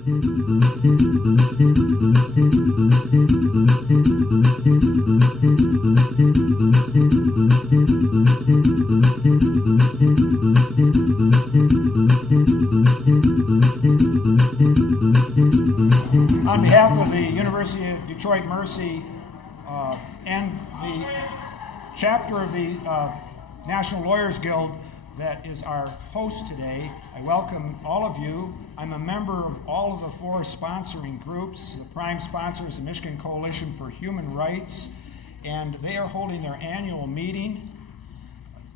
On behalf of the University of Detroit Mercy and the chapter of the National Lawyers Guild that is our host today, I welcome all of you. I'm a member of all of the four sponsoring groups. The prime sponsor is the Michigan Coalition for Human Rights, and they are holding their annual meeting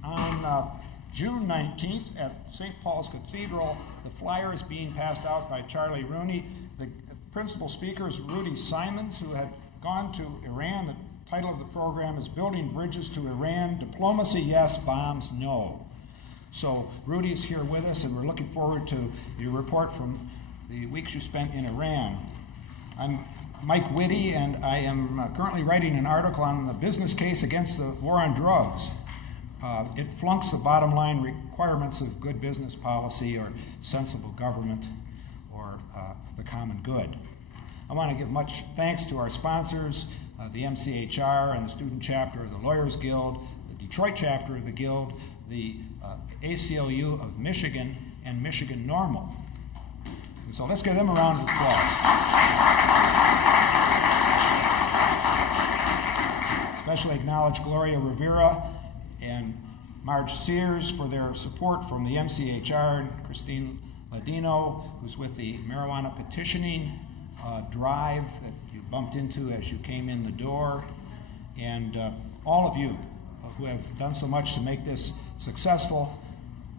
on June 19th at St. Paul's Cathedral. The flyer is being passed out by Charlie Rooney. The principal speaker is Rudy Simons, who had gone to Iran. The title of the program is Building Bridges to Iran, Diplomacy Yes, Bombs No. So Rudy is here with us, and we're looking forward to your report from the weeks you spent in Iran. I'm Mike Whitty, and I am currently writing an article on the business case against the war on drugs. It flunks the bottom line requirements of good business policy or sensible government or the common good. I want to give much thanks to our sponsors, the MCHR and the student chapter of the Lawyers Guild, the Detroit chapter of the Guild, the ACLU of Michigan, and Michigan Normal. And so let's give them a round of applause. Especially acknowledge Gloria Rivera and Marge Sears for their support from the MCHR, and Christine Ladino, who's with the marijuana petitioning drive that you bumped into as you came in the door, and all of you who have done so much to make this successful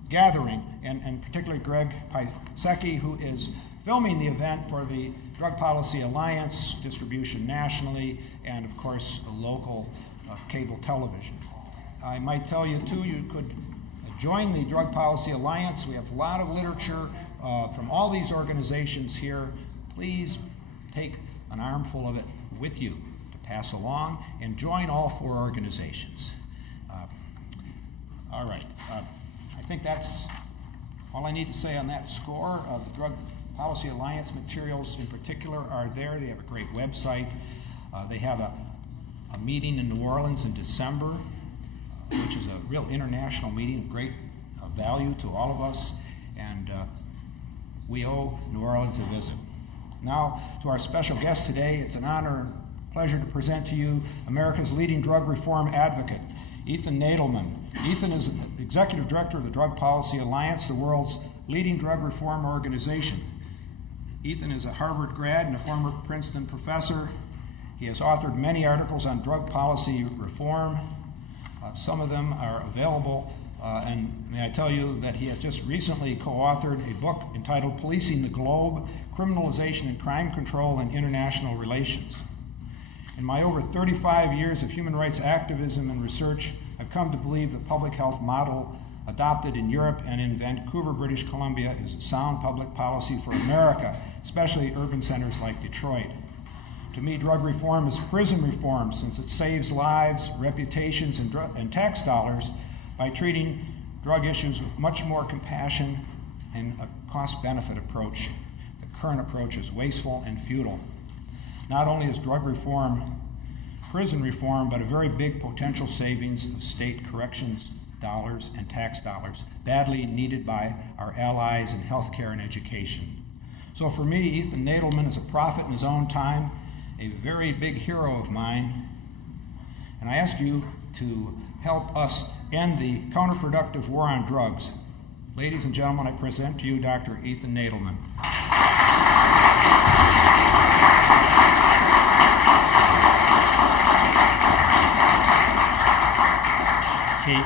gathering, and particularly Greg Pisecki, who is filming the event for the Drug Policy Alliance, distribution nationally, and of course local cable television. I might tell you too, you could join the Drug Policy Alliance. We have a lot of literature from all these organizations here. Please take an armful of it with you to pass along and join all four organizations. All right. I think that's all I need to say on that score. The Drug Policy Alliance materials in particular are there. They have a great website. They have a meeting in New Orleans in December, which is a real international meeting of great value to all of us, and we owe New Orleans a visit. Now, to our special guest today, it's an honor and pleasure to present to you America's leading drug reform advocate, Ethan Nadelmann. Ethan is Executive Director of the Drug Policy Alliance, the world's leading drug reform organization. Ethan is a Harvard grad and a former Princeton professor. He has authored many articles on drug policy reform. Some of them are available, and may I tell you that he has just recently co-authored a book entitled Policing the Globe, Criminalization and Crime Control in International Relations. In my over 35 years of human rights activism and research, I've come to believe the public health model adopted in Europe and in Vancouver, British Columbia is a sound public policy for America, especially urban centers like Detroit. To me, drug reform is prison reform, since it saves lives, reputations, and tax dollars by treating drug issues with much more compassion and a cost-benefit approach. The current approach is wasteful and futile. Not only is drug reform prison reform, but a very big potential savings of state corrections dollars and tax dollars, badly needed by our allies in healthcare and education. So for me, Ethan Nadelmann is a prophet in his own time, a very big hero of mine, and I ask you to help us end the counterproductive war on drugs. Ladies and gentlemen, I present to you Dr. Ethan Nadelmann. Okay,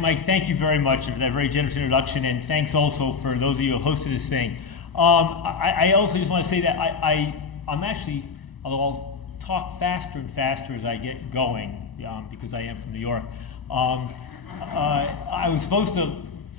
Mike, thank you very much for that very generous introduction, and thanks also for those of you who hosted this thing. I also just want to say that I'm actually, although I'll talk faster and faster as I get going, because I am from New York, I was supposed to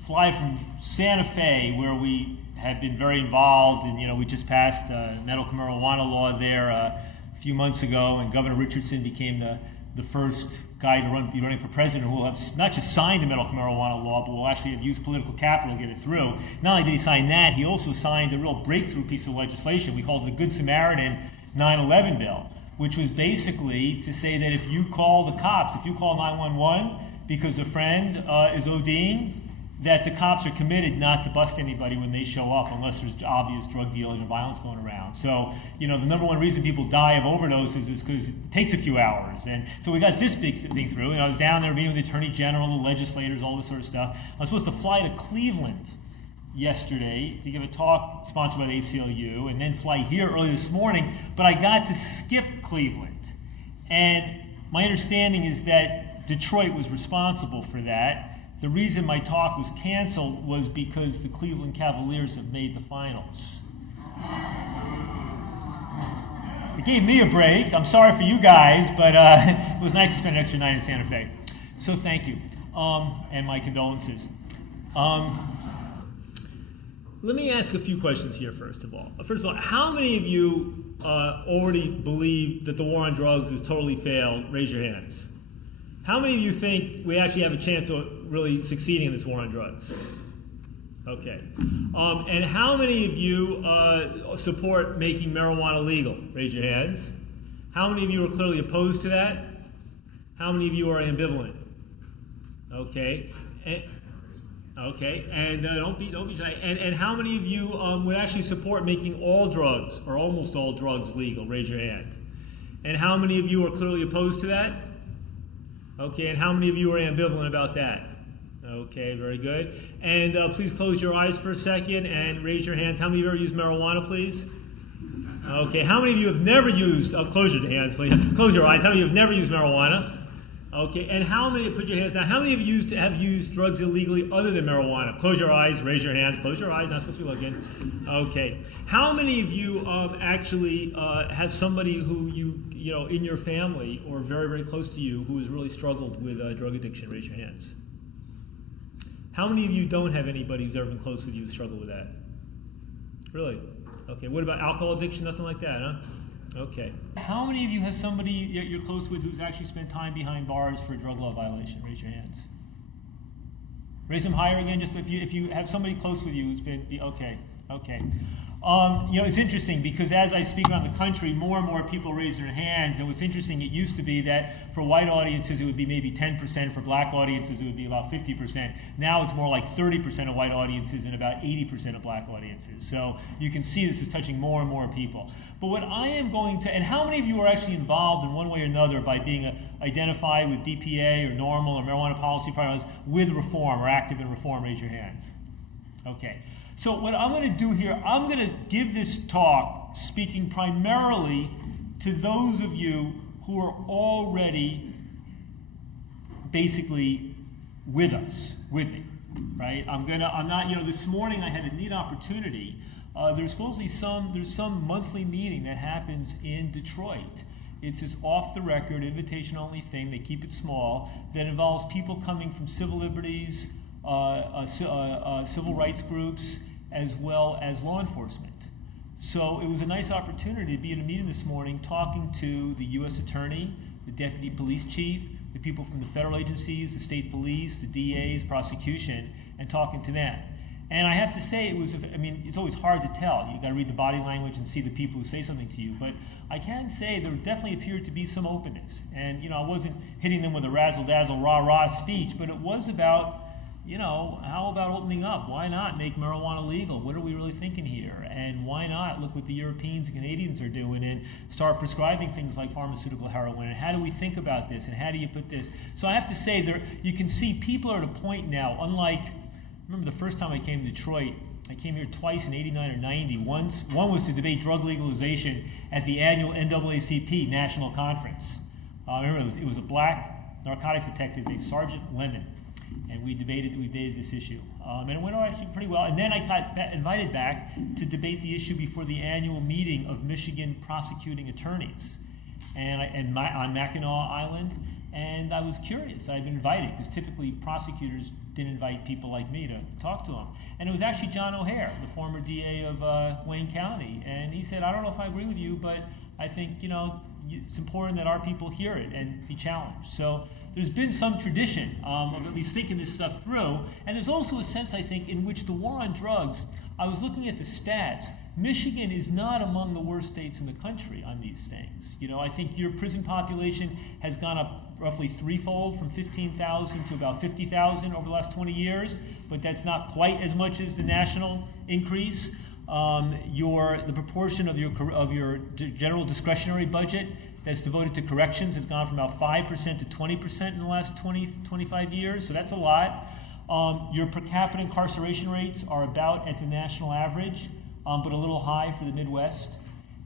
fly from Santa Fe, where we had been very involved, and we just passed medical marijuana law there a few months ago, and Governor Richardson became the the first guy to be running for president who will have not just signed the medical marijuana law, but will actually have used political capital to get it through. Not only did he sign that, he also signed a real breakthrough piece of legislation. We call it the Good Samaritan 9/11 bill, which was basically to say that if you call the cops, if you call 911 because a friend is ODing, that the cops are committed not to bust anybody when they show up unless there's obvious drug dealing or violence going around. So, the number one reason people die of overdoses is because it takes a few hours. And so we got this big thing through. I was down there meeting with the Attorney General, the legislators, all this sort of stuff. I was supposed to fly to Cleveland yesterday to give a talk sponsored by the ACLU and then fly here early this morning, but I got to skip Cleveland. And my understanding is that Detroit was responsible for that. The reason my talk was canceled was because the Cleveland Cavaliers have made the finals. It gave me a break. I'm sorry for you guys, but it was nice to spend an extra night in Santa Fe. So thank you, and my condolences. Let me ask a few questions here, first of all. First of all, how many of you already believe that the war on drugs has totally failed? Raise your hands. How many of you think we actually have a chance of really succeeding in this war on drugs? Okay. And how many of you support making marijuana legal? Raise your hands. How many of you are clearly opposed to that? How many of you are ambivalent? Okay. And don't be shy. And how many of you would actually support making all drugs or almost all drugs legal? Raise your hand. And how many of you are clearly opposed to that? Okay, and how many of you are ambivalent about that? Okay, very good. And please close your eyes for a second and raise your hands. How many of you ever used marijuana, please? Okay, how many of you have never used, close your hands, please. Close your eyes. How many of you have never used marijuana? Okay, and how many, put your hands down, how many of you have used drugs illegally other than marijuana? Close your eyes, raise your hands, close your eyes, not supposed to be looking. Okay. How many of you actually have somebody who you in your family or very, very close to you who has really struggled with drug addiction? Raise your hands. How many of you don't have anybody who's ever been close with you who struggled with that? Really? Okay, what about alcohol addiction, nothing like that, huh? Okay. How many of you have somebody you're close with who's actually spent time behind bars for a drug law violation? Raise your hands. Raise them higher again, just if you have somebody close with you who's been, okay. It's interesting because as I speak around the country, more and more people raise their hands. And what's interesting, it used to be that for white audiences it would be maybe 10%, for black audiences it would be about 50%. Now it's more like 30% of white audiences and about 80% of black audiences. So you can see this is touching more and more people. But what I am going to, and how many of you are actually involved in one way or another by being identified with DPA or NORML or marijuana policy priorities with reform or active in reform? Raise your hands. Okay. So what I'm going to do here, I'm going to give this talk speaking primarily to those of you who are already basically with me, right? This morning I had a neat opportunity. There's some monthly meeting that happens in Detroit. It's this off-the-record, invitation-only thing. They keep it small. That involves people coming from civil liberties, civil rights groups, as well as law enforcement. So it was a nice opportunity to be in a meeting this morning talking to the U.S. Attorney, the Deputy Police Chief, the people from the federal agencies, the state police, the DAs, prosecution, and talking to them. And I have to say, it's always hard to tell. You've got to read the body language and see the people who say something to you. But I can say there definitely appeared to be some openness. And, I wasn't hitting them with a razzle-dazzle, rah-rah speech, but it was about, how about opening up? Why not make marijuana legal? What are we really thinking here? And why not look what the Europeans and Canadians are doing and start prescribing things like pharmaceutical heroin? And how do we think about this? And how do you put this? So I have to say, you can see people are at a point now, unlike, remember the first time I came to Detroit, I came here twice in 89 or 90. One was to debate drug legalization at the annual NAACP National Conference. I remember it was a black narcotics detective named Sergeant Lemon. And we debated this issue. And it went actually pretty well. And then I got invited back to debate the issue before the annual meeting of Michigan prosecuting attorneys on Mackinac Island. And I was curious. I'd been invited because typically prosecutors didn't invite people like me to talk to them. And it was actually John O'Hare, the former DA of Wayne County. And he said, I don't know if I agree with you, but I think, it's important that our people hear it and be challenged. So there's been some tradition of at least thinking this stuff through, and there's also a sense, I think, in which the war on drugs, I was looking at the stats, Michigan is not among the worst states in the country on these things. You know, I think your prison population has gone up roughly threefold, from 15,000 to about 50,000 over the last 20 years, but that's not quite as much as the national increase. The proportion of your general discretionary budget that's devoted to corrections has gone from about 5% to 20% in the last 25 years, so that's a lot. Your per capita incarceration rates are about at the national average, but a little high for the Midwest.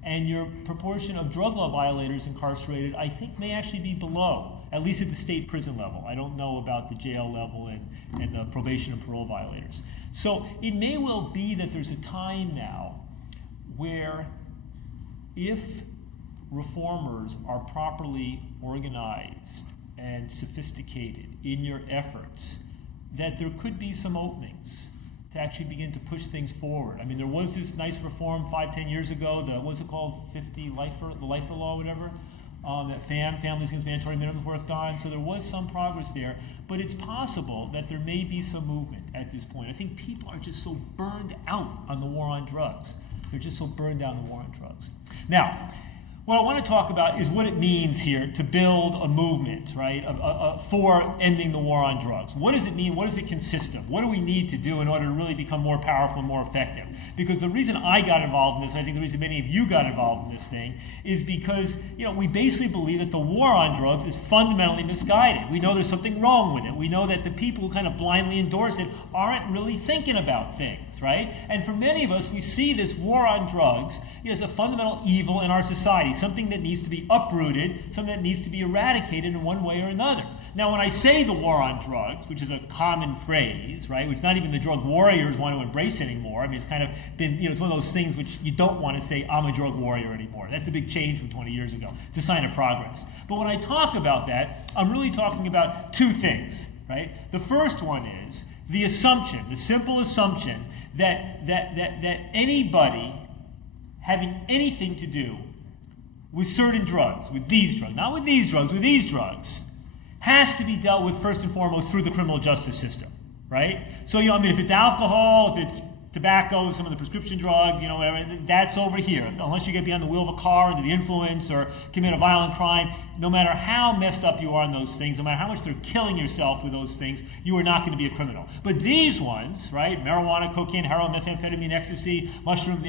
And your proportion of drug law violators incarcerated, I think, may actually be below, at least at the state prison level. I don't know about the jail level and the probation and parole violators. So it may well be that there's a time now where if reformers are properly organized and sophisticated in your efforts, that there could be some openings to actually begin to push things forward. I mean, there was this nice reform 5-10 years ago, what's it called, the lifer law, whatever, that Families Against Mandatory Minimums worked on. So there was some progress there, but it's possible that there may be some movement at this point. I think people are just so burned out on the war on drugs. They're just so burned out on the war on drugs. Now, what I want to talk about is what it means here to build a movement, right, for ending the war on drugs. What does it mean? What does it consist of? What do we need to do in order to really become more powerful and more effective? Because the reason I got involved in this, and I think the reason many of you got involved in this thing, is because, you know, we basically believe that the war on drugs is fundamentally misguided. We know there's something wrong with it. We know that the people who kind of blindly endorse it aren't really thinking about things, right? And for many of us, we see this war on drugs as a fundamental evil in our society. Something that needs to be uprooted, something that needs to be eradicated in one way or another. Now, when I say the war on drugs, which is a common phrase, right, which not even the drug warriors want to embrace anymore. I mean, it's kind of been, you know, it's one of those things which you don't want to say, I'm a drug warrior anymore. That's a big change from 20 years ago. It's a sign of progress. But when I talk about that, I'm really talking about two things, right? The first one is the assumption, the simple assumption that anybody having anything to do with certain drugs, with these drugs, not with these drugs, with these drugs, has to be dealt with first and foremost through the criminal justice system, right? So, you know, I mean, if it's alcohol, if it's tobacco, some of the prescription drugs, you know, whatever, that's over here. Unless you get beyond the wheel of a car, under the influence, or commit a violent crime, no matter how messed up you are in those things, no matter how much they're killing yourself with those things, you are not going to be a criminal. But these ones, right, marijuana, cocaine, heroin, methamphetamine, ecstasy, mushrooms,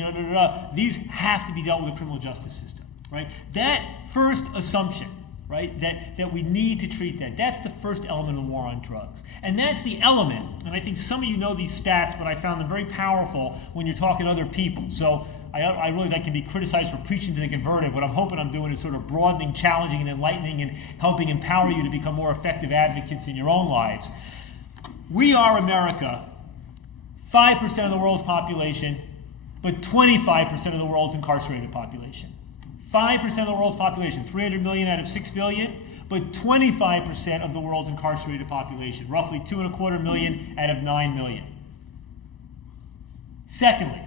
these have to be dealt with the criminal justice system. Right? That first assumption, right, that we need to treat that's the first element of the war on drugs. And that's the element, and I think some of you know these stats, but I found them very powerful when you're talking to other people. So I realize I can be criticized for preaching to the converted. What I'm hoping I'm doing is sort of broadening, challenging, and enlightening, and helping empower you to become more effective advocates in your own lives. We are America, 5% of the world's population, but 25% of the world's incarcerated population. 5% of the world's population, 300 million out of 6 billion, but 25% of the world's incarcerated population, roughly 2.25 million out of 9 million. Secondly,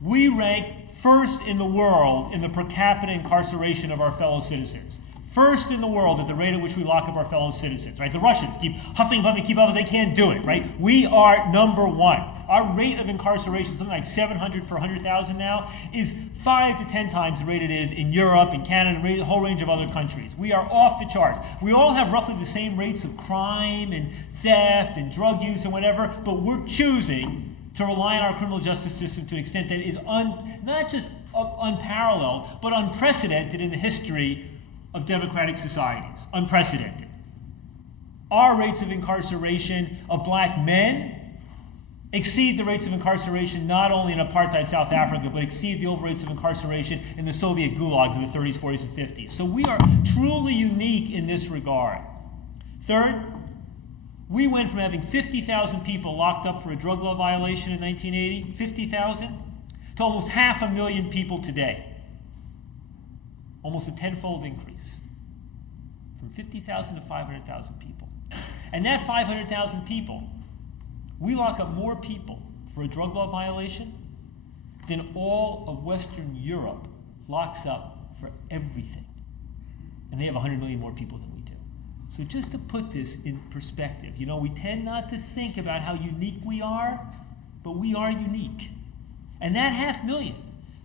we rank first in the world in the per capita incarceration of our fellow citizens. First in the world at the rate at which we lock up our fellow citizens, right? The Russians keep huffing, puffing, keep up, but they can't do it, right? We are number one. Our rate of incarceration, something like 700 per 100,000 now, is 5 to 10 times the rate it is in Europe, in Canada, and a whole range of other countries. We are off the charts. We all have roughly the same rates of crime and theft and drug use and whatever, but we're choosing to rely on our criminal justice system to an extent that is not just unparalleled, but unprecedented in the history of democratic societies. Unprecedented. Our rates of incarceration of black men exceed the rates of incarceration not only in apartheid South Africa, but exceed the over rates of incarceration in the Soviet gulags of the 30s, 40s, and 50s. So we are truly unique in this regard. Third, we went from having 50,000 people locked up for a drug law violation in 1980, 50,000, to almost 500,000 people today. Almost a tenfold increase. From 50,000 to 500,000 people. And that 500,000 people, we lock up more people for a drug law violation than all of Western Europe locks up for everything. And they have 100 million more people than we do. So just to put this in perspective, we tend not to think about how unique we are, but we are unique. And that 500,000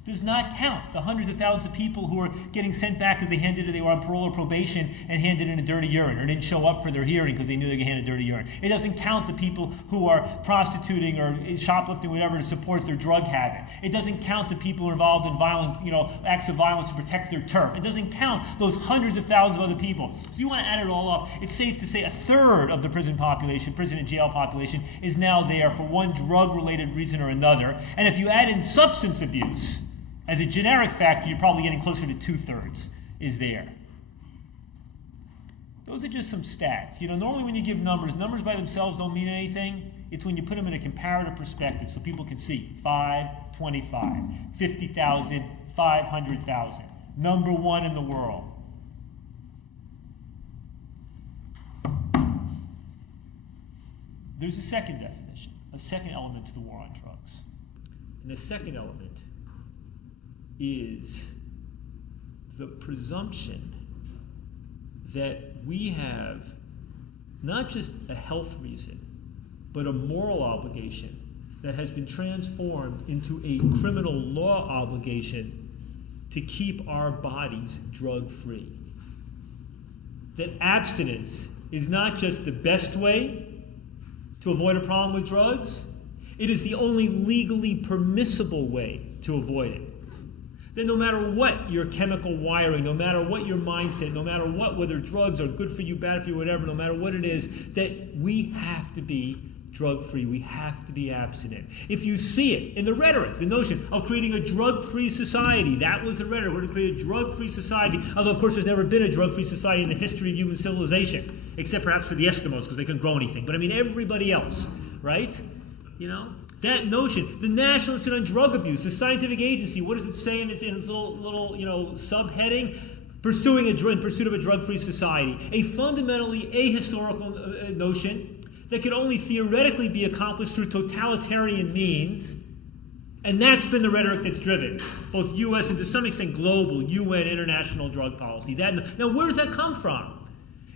does not count the hundreds of thousands of people who are getting sent back because they were on parole or probation and handed in a dirty urine, or didn't show up for their hearing because they knew they were handed dirty urine. It doesn't count the people who are prostituting or shoplifting, whatever, to support their drug habit. It doesn't count the people who are involved in violent, acts of violence to protect their turf. It doesn't count those hundreds of thousands of other people. So if you want to add it all up, it's safe to say a third of the prison and jail population is now there for one drug-related reason or another. And if you add in substance abuse, as a generic factor, you're probably getting closer to 2/3 is there. Those are just some stats. Normally when you give numbers by themselves don't mean anything. It's when you put them in a comparative perspective so people can see 5, 25, 50,000, 500,000. Number one in the world. There's a second definition, a second element to the war on drugs. And the second element is the presumption that we have not just a health reason, but a moral obligation that has been transformed into a criminal law obligation to keep our bodies drug-free. That abstinence is not just the best way to avoid a problem with drugs, it is the only legally permissible way to avoid it. That no matter what your chemical wiring, no matter what your mindset, no matter whether drugs are good for you, bad for you, whatever, no matter what it is, that we have to be drug-free. We have to be abstinent. If you see it in the rhetoric, the notion of creating a drug-free society, that was the rhetoric. We're going to create a drug-free society, although of course there's never been a drug-free society in the history of human civilization, except perhaps for the Eskimos because they couldn't grow anything. But everybody else, right? That notion, the National Institute on Drug Abuse, the scientific agency, what does it say in its little subheading? In pursuit of a drug-free society. A fundamentally ahistorical notion that could only theoretically be accomplished through totalitarian means, and that's been the rhetoric that's driven both U.S. and to some extent global UN international drug policy. Now, where does that come from?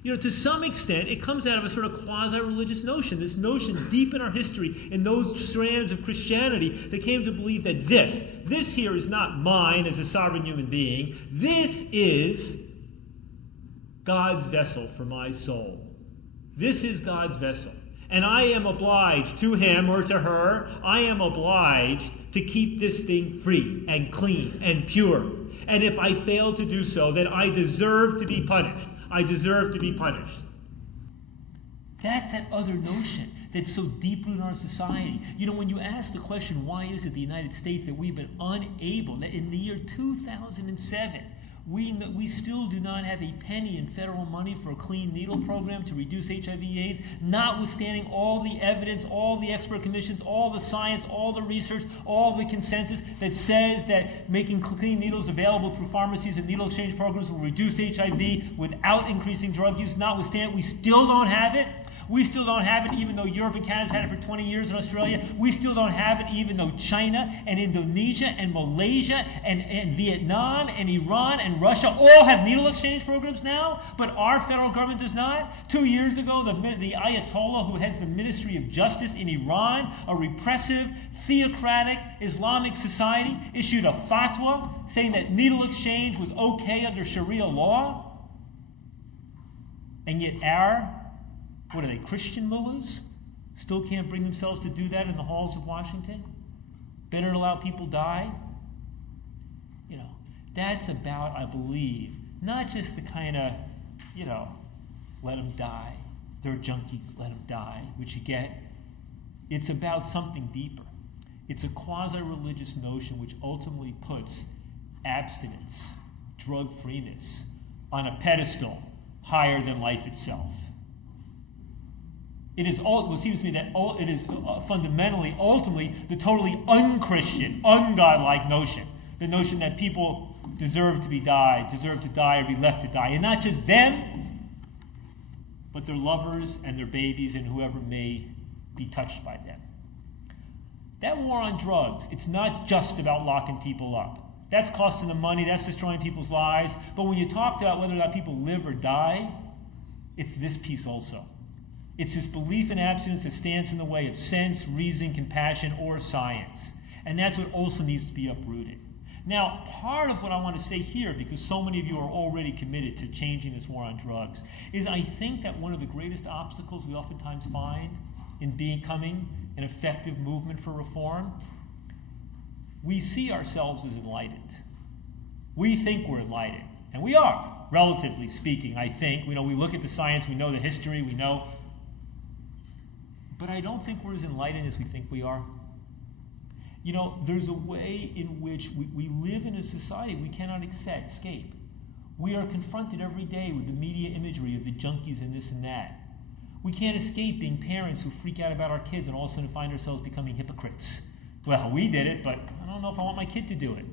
To some extent, it comes out of a sort of quasi-religious notion, this notion deep in our history, in those strands of Christianity that came to believe that this here is not mine as a sovereign human being. This is God's vessel for my soul. This is God's vessel. And I am obliged to him or to her, I am obliged to keep this thing free and clean and pure. And if I fail to do so, then I deserve to be punished. I deserve to be punished. That's that other notion that's so deep rooted in our society. When you ask the question, why is it the United States that we've been unable, that in the year 2007, we still do not have a penny in federal money for a clean needle program to reduce HIV/AIDS, notwithstanding all the evidence, all the expert commissions, all the science, all the research, all the consensus that says that making clean needles available through pharmacies and needle exchange programs will reduce HIV without increasing drug use. Notwithstanding, we still don't have it. We still don't have it, even though Europe and Canada's had it for 20 years in Australia. We still don't have it, even though China and Indonesia and Malaysia and Vietnam and Iran and Russia all have needle exchange programs now, but our federal government does not. 2 years ago, the Ayatollah who heads the Ministry of Justice in Iran, a repressive, theocratic Islamic society, issued a fatwa saying that needle exchange was okay under Sharia law. And yet what are they, Christian mullahs? Still can't bring themselves to do that in the halls of Washington? Better to allow people die? That's about, I believe, not just the kind of, let them die. They're junkies, let them die, which you get. It's about something deeper. It's a quasi-religious notion which ultimately puts abstinence, drug-freeness, on a pedestal higher than life itself. It seems to me that it is fundamentally, ultimately, the totally un-Christian, un-godlike notion. The notion that people deserve to die or be left to die. And not just them, but their lovers and their babies and whoever may be touched by them. That war on drugs, it's not just about locking people up. That's costing them money. That's destroying people's lives. But when you talk about whether or not people live or die, it's this piece also. It's this belief in abstinence that stands in the way of sense, reason, compassion, or science. And that's what also needs to be uprooted. Now, part of what I want to say here, because so many of you are already committed to changing this war on drugs, is I think that one of the greatest obstacles we oftentimes find in becoming an effective movement for reform, we see ourselves as enlightened. We think we're enlightened. And we are, relatively speaking, I think. We look at the science, we know the history, we know. But I don't think we're as enlightened as we think we are. There's a way in which we live in a society we cannot escape. We are confronted every day with the media imagery of the junkies and this and that. We can't escape being parents who freak out about our kids and all of a sudden find ourselves becoming hypocrites. Well, we did it, but I don't know if I want my kid to do it.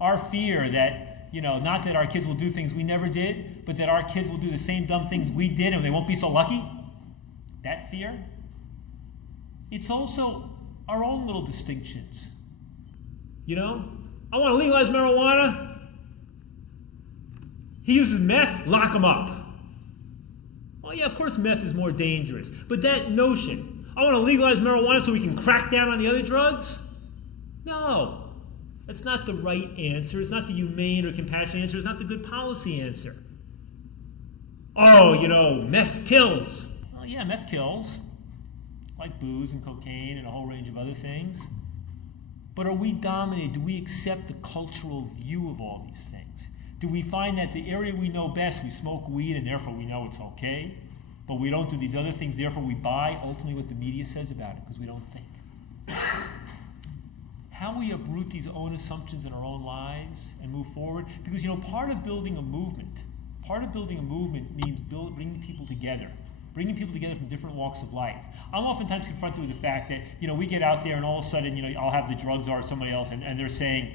Our fear that, not that our kids will do things we never did, but that our kids will do the same dumb things we did and they won't be so lucky. That fear. It's also our own little distinctions. I want to legalize marijuana. He uses meth, lock him up. Well, yeah, of course meth is more dangerous. But that notion, I want to legalize marijuana so we can crack down on the other drugs? No. That's not the right answer. It's not the humane or compassionate answer. It's not the good policy answer. Oh, meth kills. Well, yeah, meth kills. Like booze and cocaine and a whole range of other things. But are we dominated? Do we accept the cultural view of all these things? Do we find that the area we know best, we smoke weed and therefore we know it's okay, but we don't do these other things, therefore we buy ultimately what the media says about it because we don't think? How we uproot these own assumptions in our own lives and move forward? Because, part of building a movement means bringing people together. Bringing people together from different walks of life. I'm oftentimes confronted with the fact that, we get out there and all of a sudden, I'll have the drugs czar or somebody else, and they're saying,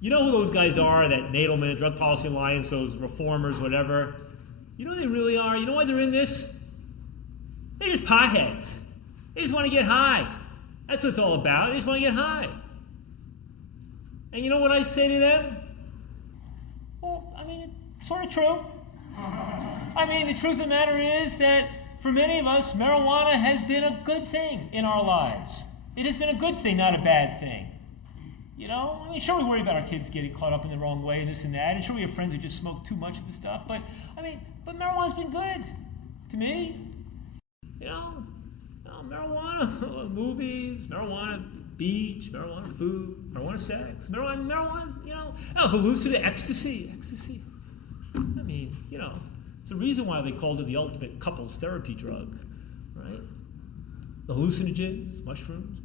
who those guys are, that Nadelmann, Drug Policy Alliance, those reformers, whatever. Who they really are? You know why they're in this? They're just potheads. They just want to get high. That's what it's all about. They just want to get high. And you know what I say to them? Well, it's sort of true. The truth of the matter is that for many of us, marijuana has been a good thing in our lives. It has been a good thing, not a bad thing. Sure, we worry about our kids getting caught up in the wrong way and this and that, and sure we have friends who just smoke too much of the stuff, but marijuana's been good to me. Marijuana movies, marijuana beach, marijuana food, marijuana sex, marijuana, hallucinate, ecstasy. It's the reason why they called it the ultimate couples therapy drug, right? The hallucinogens, mushrooms.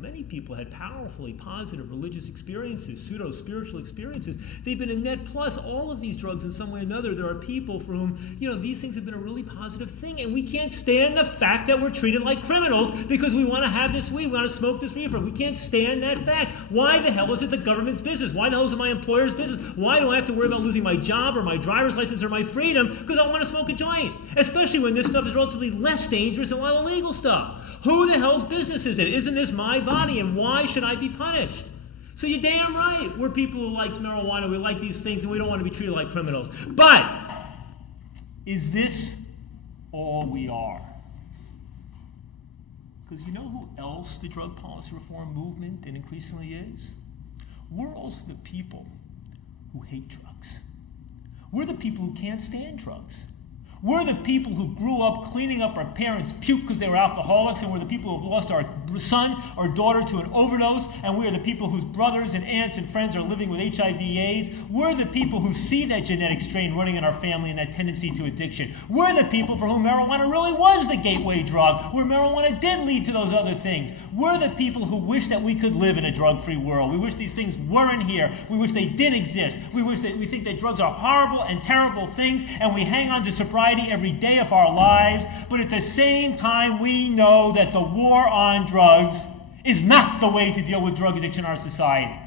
Many people had powerfully positive religious experiences, pseudo-spiritual experiences. They've been a net plus. All of these drugs in some way or another, there are people for whom, these things have been a really positive thing. And we can't stand the fact that we're treated like criminals because we want to have this weed, we want to smoke this reefer. We can't stand that fact. Why the hell is it the government's business? Why the hell is it my employer's business? Why do I have to worry about losing my job or my driver's license or my freedom because I want to smoke a joint? Especially when this stuff is relatively less dangerous than a lot of legal stuff. Who the hell's business is it? Isn't this my body, and why should I be punished? So you're damn right. We're people who like marijuana, we like these things, and we don't want to be treated like criminals. But is this all we are? Because you know who else the drug policy reform movement and increasingly is? We're also the people who hate drugs. We're the people who can't stand drugs. We're the people who grew up cleaning up our parents' puke because they were alcoholics, and we're the people who have lost our son or daughter to an overdose, and we are the people whose brothers and aunts and friends are living with HIV/AIDS. We're the people who see that genetic strain running in our family and that tendency to addiction. We're the people for whom marijuana really was the gateway drug, where marijuana did lead to those other things. We're the people who wish that we could live in a drug-free world. We wish these things weren't here. We wish they did exist. We think that drugs are horrible and terrible things, and we hang on to sobriety every day of our lives, but at the same time we know that the war on drugs is not the way to deal with drug addiction in our society.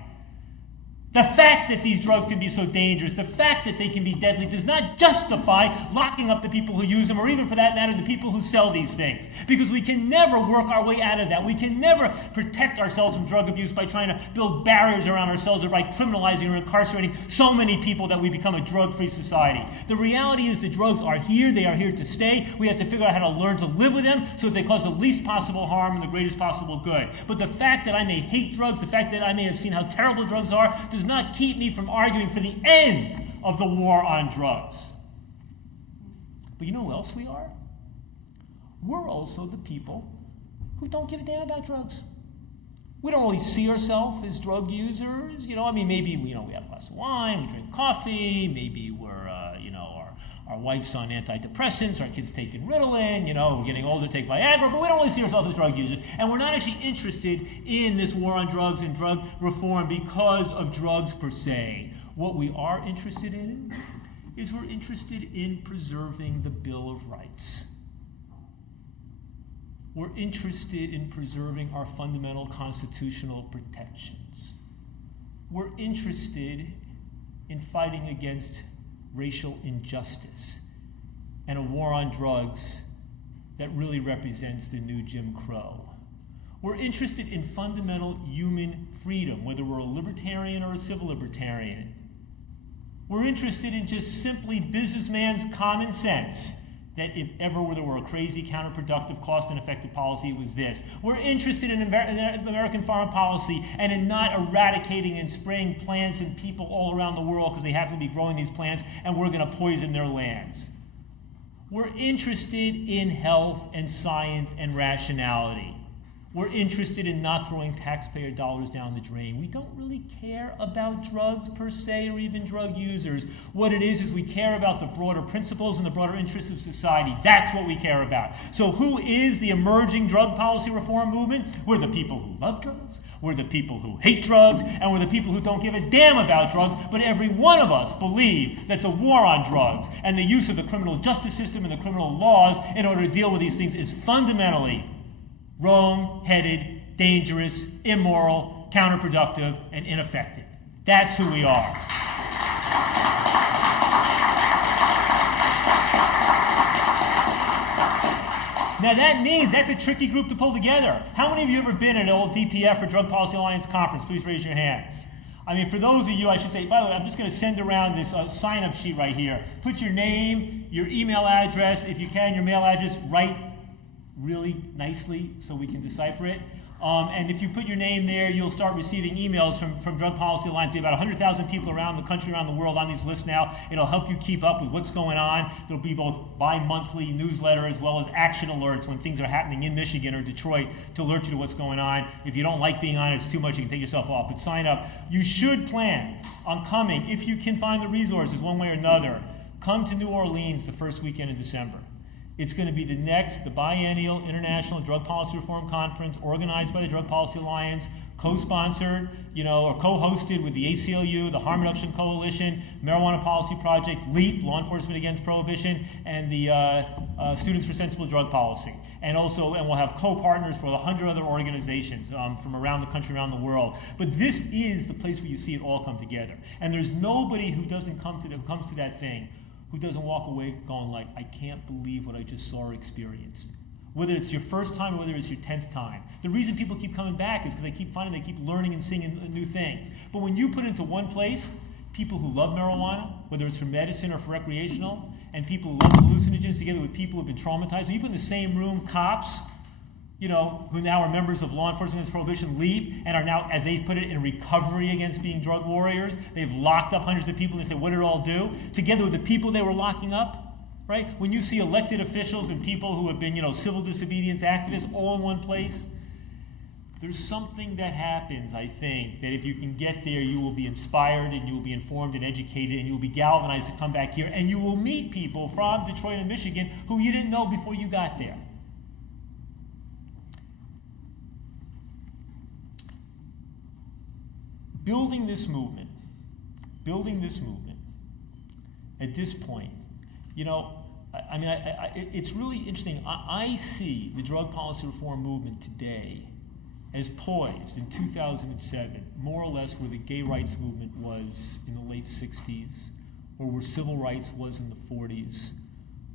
The fact that these drugs can be so dangerous, the fact that they can be deadly, does not justify locking up the people who use them, or even for that matter, the people who sell these things. Because we can never work our way out of that. We can never protect ourselves from drug abuse by trying to build barriers around ourselves or by criminalizing or incarcerating so many people that we become a drug-free society. The reality is the drugs are here. They are here to stay. We have to figure out how to learn to live with them so that they cause the least possible harm and the greatest possible good. But the fact that I may hate drugs, the fact that I may have seen how terrible drugs are, does not keep me from arguing for the end of the war on drugs. But you know who else we are? We're also the people who don't give a damn about drugs. We don't really see ourselves as drug users. Maybe we have a glass of wine, we drink coffee, maybe we're, our wife's on antidepressants, our kids taking Ritalin, we're getting older, take Viagra, but we don't really see ourselves as drug users. And we're not actually interested in this war on drugs and drug reform because of drugs per se. What we are interested in is we're interested in preserving the Bill of Rights. We're interested in preserving our fundamental constitutional protections. We're interested in fighting against racial injustice and a war on drugs that really represents the new Jim Crow. We're interested in fundamental human freedom, whether we're a libertarian or a civil libertarian. We're interested in just simply businessman's common sense, that if ever there were a crazy, counterproductive, cost-ineffective policy, it was this. We're interested in American foreign policy and in not eradicating and spraying plants and people all around the world because they happen to be growing these plants and we're going to poison their lands. We're interested in health and science and rationality. We're interested in not throwing taxpayer dollars down the drain. We don't really care about drugs per se or even drug users. What it is we care about the broader principles and the broader interests of society. That's what we care about. So who is the emerging drug policy reform movement? We're the people who love drugs. We're the people who hate drugs. And we're the people who don't give a damn about drugs. But every one of us believe that the war on drugs and the use of the criminal justice system and the criminal laws in order to deal with these things is fundamentally wrong-headed, dangerous, immoral, counterproductive, and ineffective. That's who we are. Now that means that's a tricky group to pull together. How many of you have ever been at an old DPF or Drug Policy Alliance conference? Please raise your hands. For those of you, I should say, by the way, I'm just going to send around this sign-up sheet right here. Put your name, your email address, if you can, your mail address, write really nicely so we can decipher it. And if you put your name there, you'll start receiving emails from Drug Policy Alliance. We have about 100,000 people around the country, around the world on these lists now. It'll help you keep up with what's going on. There'll be both bi-monthly newsletter as well as action alerts when things are happening in Michigan or Detroit to alert you to what's going on. If you don't like being on it, it's too much, you can take yourself off. But sign up. You should plan on coming, if you can find the resources one way or another. Come to New Orleans the first weekend in December. It's going to be the biennial International Drug Policy Reform Conference organized by the Drug Policy Alliance, co-sponsored, or co-hosted with the ACLU, the Harm Reduction Coalition, Marijuana Policy Project, LEAP, Law Enforcement Against Prohibition, and the Students for Sensible Drug Policy. And we'll have co-partners for 100 other organizations from around the country, around the world. But this is the place where you see it all come together. And there's nobody who comes to that thing who doesn't walk away going like, I can't believe what I just saw or experienced. Whether it's your first time or whether it's your 10th time. The reason people keep coming back is because they keep learning and seeing new things. But when you put into one place people who love marijuana, whether it's for medicine or for recreational, and people who love hallucinogens together with people who have been traumatized, when you put in the same room cops, who now are members of Law Enforcement Against Prohibition, LEAP, and are now, as they put it, in recovery against being drug warriors. They've locked up hundreds of people, and they say, what did it all do? Together with the people they were locking up, right? When you see elected officials and people who have been, civil disobedience activists all in one place, there's something that happens, I think, that if you can get there, you will be inspired, and you will be informed and educated, and you will be galvanized to come back here, and you will meet people from Detroit and Michigan who you didn't know before you got there. Building this movement at this point, it's really interesting. I see the drug policy reform movement today as poised in 2007, more or less where the gay rights movement was in the late 60s, or where civil rights was in the 40s,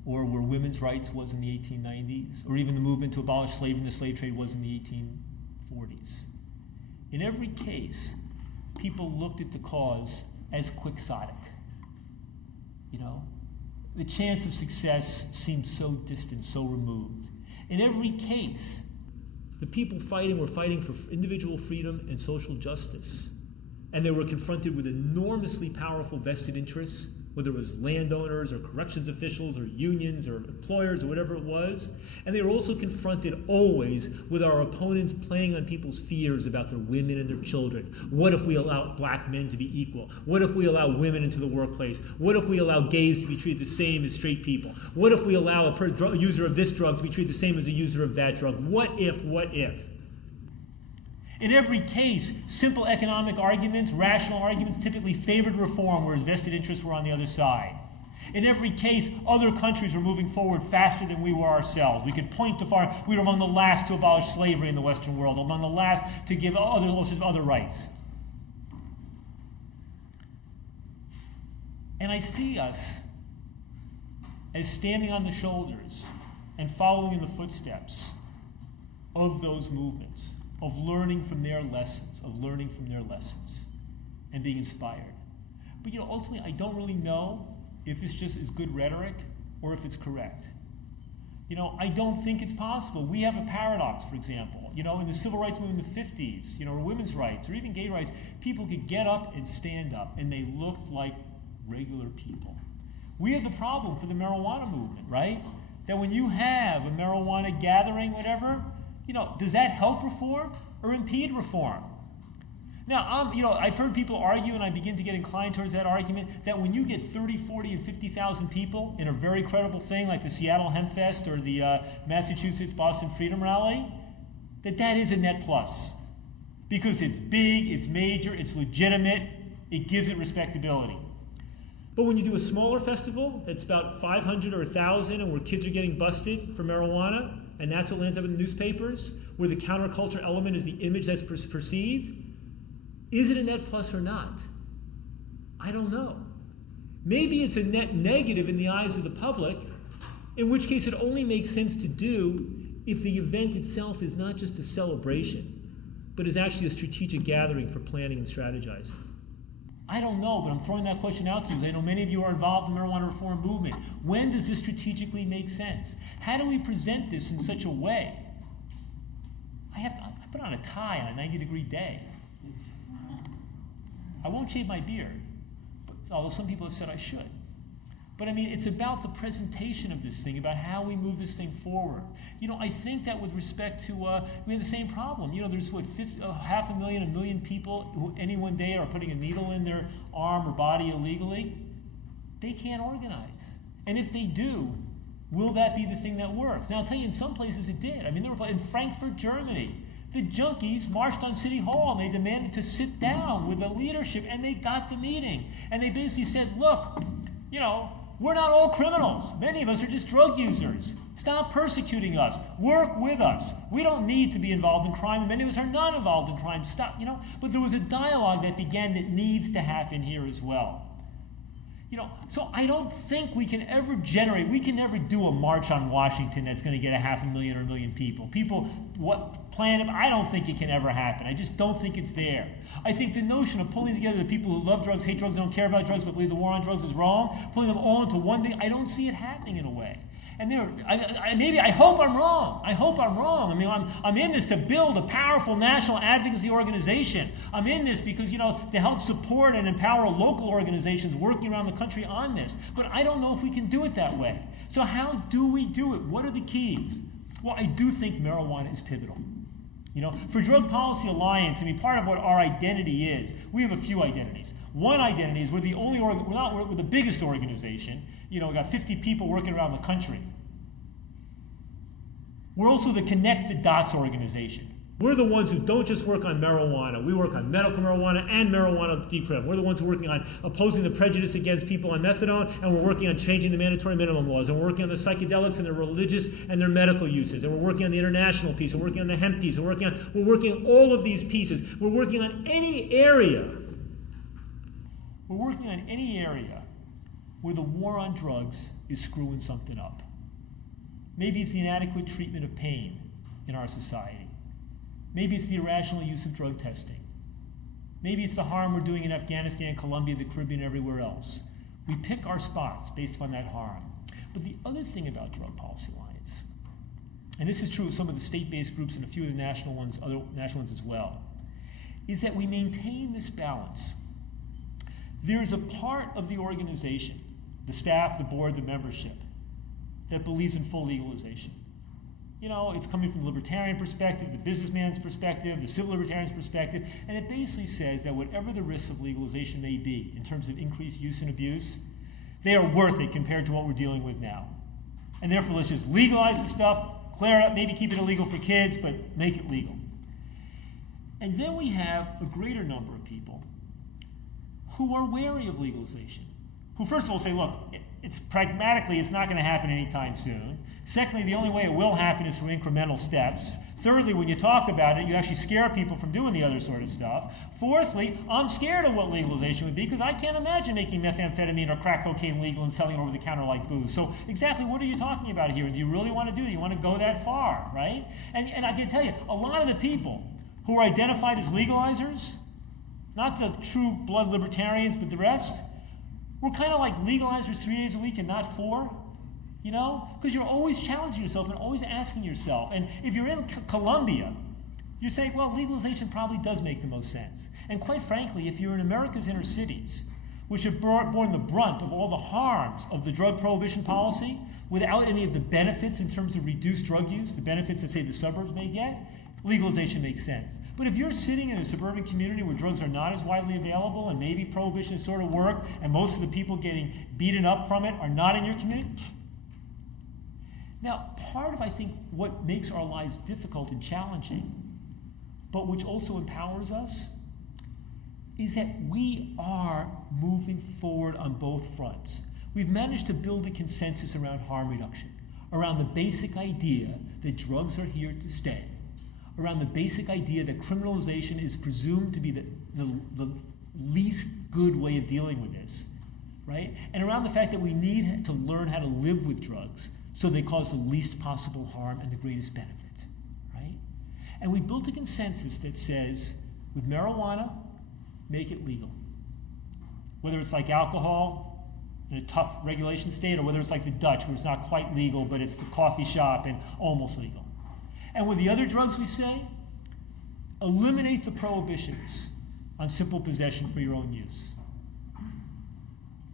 or where women's rights was in the 1890s, or even the movement to abolish slavery and the slave trade was in the 1840s. In every case, people looked at the cause as quixotic. You know, the chance of success seemed so distant, so removed. In every case, the people fighting were fighting for individual freedom and social justice. And they were confronted with enormously powerful vested interests, whether it was landowners or corrections officials or unions or employers or whatever it was. And they were also confronted always with our opponents playing on people's fears about their women and their children. What if we allow black men to be equal? What if we allow women into the workplace? What if we allow gays to be treated the same as straight people? What if we allow a user of this drug to be treated the same as a user of that drug? What if, what if? In every case, simple economic arguments, rational arguments, typically favored reform, whereas vested interests were on the other side. In every case, other countries were moving forward faster than we were ourselves. We could point to we were among the last to abolish slavery in the Western world, among the last to give other rights. And I see us as standing on the shoulders and following in the footsteps of those movements, of learning from their lessons, and being inspired. But ultimately, I don't really know if this just is good rhetoric or if it's correct. I don't think it's possible. We have a paradox, for example. In the civil rights movement in the 50s, or women's rights, or even gay rights, people could get up and stand up, and they looked like regular people. We have the problem for the marijuana movement, right? That when you have a marijuana gathering, whatever, does that help reform or impede reform? Now, I've heard people argue, and I begin to get inclined towards that argument, that when you get 30, 40, and 50,000 people in a very credible thing like the Seattle Hemp Fest or the Massachusetts Boston Freedom Rally, that is a net plus. Because it's big, it's major, it's legitimate, it gives it respectability. But when you do a smaller festival that's about 500 or 1,000 and where kids are getting busted for marijuana, and that's what lands up in the newspapers, where the counterculture element is the image that's perceived, is it a net plus or not? I don't know. Maybe it's a net negative in the eyes of the public, in which case it only makes sense to do if the event itself is not just a celebration, but is actually a strategic gathering for planning and strategizing. I don't know, but I'm throwing that question out to you because I know many of you are involved in the marijuana reform movement. When does this strategically make sense? How do we present this in such a way? I put on a tie on a 90-degree day. I won't shave my beard, although some people have said I should. But it's about the presentation of this thing, about how we move this thing forward. I think that with respect to, we have the same problem. There's 500,000, 1 million people who any one day are putting a needle in their arm or body illegally. They can't organize. And if they do, will that be the thing that works? Now, I'll tell you, in some places it did. There were in Frankfurt, Germany, the junkies marched on City Hall and they demanded to sit down with the leadership, and they got the meeting. And they basically said, look, we're not all criminals. Many of us are just drug users. Stop persecuting us. Work with us. We don't need to be involved in crime, and many of us are not involved in crime. Stop, But there was a dialogue that began that needs to happen here as well. So I don't think we can never do a march on Washington that's going to get 500,000 or 1 million people. Plan it? I don't think it can ever happen. I just don't think it's there. I think the notion of pulling together the people who love drugs, hate drugs, don't care about drugs, but believe the war on drugs is wrong, pulling them all into one thing, I don't see it happening in a way. And I hope I'm wrong. I'm in this to build a powerful national advocacy organization. I'm in this because, to help support and empower local organizations working around the country on this. But I don't know if we can do it that way. So how do we do it? What are the keys? Well, I do think marijuana is pivotal. For Drug Policy Alliance, part of what our identity is, we have a few identities. One identity is we're the biggest organization. We got 50 people working around the country. We're also the Connect the Dots organization. We're the ones who don't just work on marijuana. We work on medical marijuana and marijuana decrim. We're the ones who are working on opposing the prejudice against people on methadone, and we're working on changing the mandatory minimum laws, and we're working on the psychedelics and their religious and their medical uses, and we're working on the international piece, and we're working on the hemp piece, and we're working on all of these pieces. We're working on any area. We're working on any area where the war on drugs is screwing something up. Maybe it's the inadequate treatment of pain in our society. Maybe it's the irrational use of drug testing. Maybe it's the harm we're doing in Afghanistan, Colombia, the Caribbean, everywhere else. We pick our spots based upon that harm. But the other thing about Drug Policy Alliance, and this is true of some of the state-based groups and a few of the national ones, other national ones as well, is that we maintain this balance. There is a part of the organization, the staff, the board, the membership, that believes in full legalization. You know, it's coming from the libertarian perspective, the businessman's perspective, the civil libertarian's perspective, and it basically says that whatever the risks of legalization may be in terms of increased use and abuse, they are worth it compared to what we're dealing with now. And therefore, let's just legalize the stuff, clear it up, maybe keep it illegal for kids, but make it legal. And then we have a greater number of people who are wary of legalization, who first of all say, look, it's pragmatically, it's not going to happen anytime soon. Secondly, the only way it will happen is through incremental steps. Thirdly, when you talk about it, you actually scare people from doing the other sort of stuff. Fourthly, I'm scared of what legalization would be because I can't imagine making methamphetamine or crack cocaine legal and selling it over the counter like booze. So exactly what are you talking about here? Do you really want to do it? You want to go that far, right? And I can tell you, a lot of the people who are identified as legalizers, not the true blood libertarians, but the rest, we're kind of like legalizers 3 days a week and not 4. You know, because you're always challenging yourself and always asking yourself. And if you're in Colombia, you're saying, well, legalization probably does make the most sense. And quite frankly, if you're in America's inner cities, which have borne the brunt of all the harms of the drug prohibition policy, without any of the benefits in terms of reduced drug use, the benefits that, say, the suburbs may get, legalization makes sense. But if you're sitting in a suburban community where drugs are not as widely available and maybe prohibition has sort of worked and most of the people getting beaten up from it are not in your community, now, part of, I think, what makes our lives difficult and challenging, but which also empowers us, is that we are moving forward on both fronts. We've managed to build a consensus around harm reduction, around the basic idea that drugs are here to stay, around the basic idea that criminalization is presumed to be the least good way of dealing with this, right? And around the fact that we need to learn how to live with drugs so they cause the least possible harm and the greatest benefit, right? And we built a consensus that says, with marijuana, make it legal. Whether it's like alcohol in a tough regulation state, or whether it's like the Dutch, where it's not quite legal, but it's the coffee shop and almost legal. And with the other drugs, we say, eliminate the prohibitions on simple possession for your own use.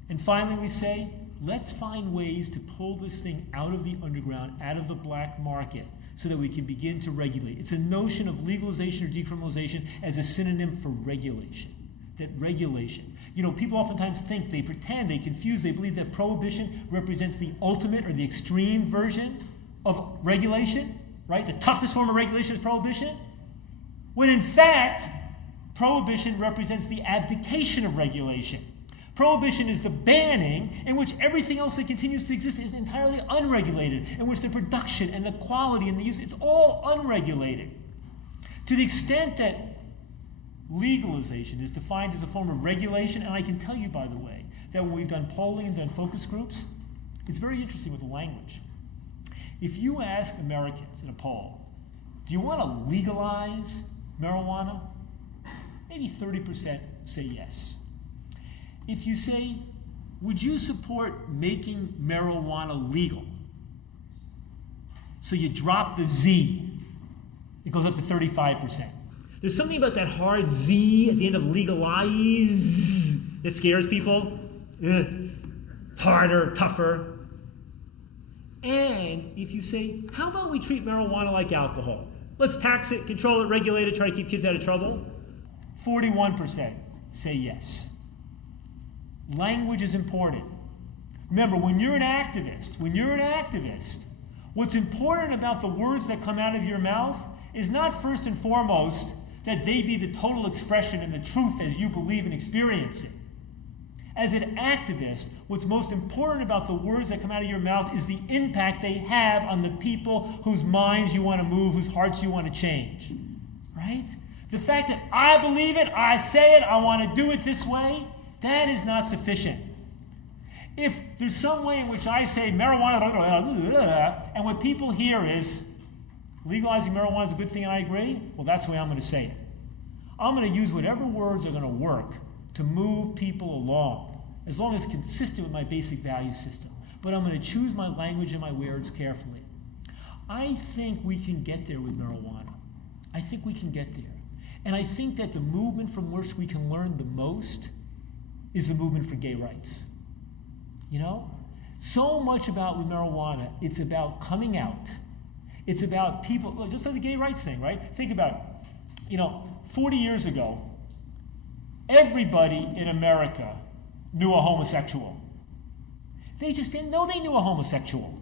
And finally, we say, let's find ways to pull this thing out of the underground, out of the black market, so that we can begin to regulate. It's a notion of legalization or decriminalization as a synonym for regulation. That regulation. You know, people oftentimes think, they pretend, they confuse, they believe that prohibition represents the ultimate or the extreme version of regulation, right? The toughest form of regulation is prohibition. When in fact, prohibition represents the abdication of regulation. Prohibition is the banning in which everything else that continues to exist is entirely unregulated, in which the production and the quality and the use, it's all unregulated. To the extent that legalization is defined as a form of regulation, and I can tell you, by the way, that when we've done polling and done focus groups, it's very interesting with the language. If you ask Americans in a poll, do you want to legalize marijuana? Maybe 30% say yes. If you say, would you support making marijuana legal? So you drop the Z, it goes up to 35%. There's something about that hard Z at the end of legalize that scares people. It's harder, tougher. And if you say, how about we treat marijuana like alcohol? Let's tax it, control it, regulate it, try to keep kids out of trouble. 41% say yes. Language is important. Remember, when you're an activist, what's important about the words that come out of your mouth is not first and foremost that they be the total expression and the truth as you believe and experience it. As an activist, what's most important about the words that come out of your mouth is the impact they have on the people whose minds you want to move, whose hearts you want to change. Right? The fact that I believe it, I say it, I want to do it this way, that is not sufficient. If there's some way in which I say marijuana, and what people hear is legalizing marijuana is a good thing and I agree, well, that's the way I'm going to say it. I'm going to use whatever words are going to work to move people along, as long as it's consistent with my basic value system. But I'm going to choose my language and my words carefully. I think we can get there with marijuana. I think we can get there. And I think that the movement from which we can learn the most is the movement for gay rights. You know? So much about with marijuana, it's about coming out. It's about people, just like the gay rights thing, right? Think about it. 40 years ago, everybody in America knew a homosexual. They just didn't know they knew a homosexual,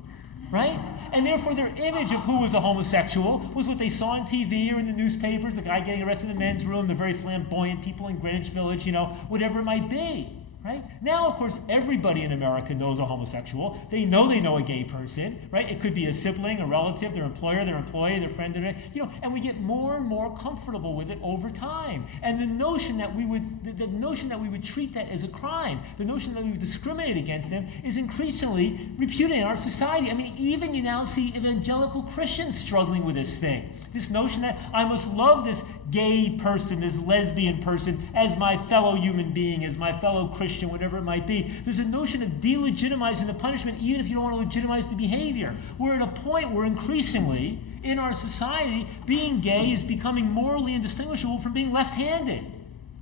right? And therefore their image of who was a homosexual was what they saw on TV or in the newspapers, the guy getting arrested in the men's room, the very flamboyant people in Greenwich Village, whatever it might be. Right? Now, of course, everybody in America knows a homosexual. They know a gay person, right? It could be a sibling, a relative, their employer, their employee, their friend, and we get more and more comfortable with it over time. And the notion that we would treat that as a crime, the notion that we would discriminate against them, is increasingly repudiated in our society. I mean, even you now see evangelical Christians struggling with this thing. This notion that I must love this gay person, this lesbian person, as my fellow human being, as my fellow Christian, whatever it might be. There's a notion of delegitimizing the punishment, even if you don't want to legitimize the behavior. We're at a point where increasingly, in our society, being gay is becoming morally indistinguishable from being left-handed.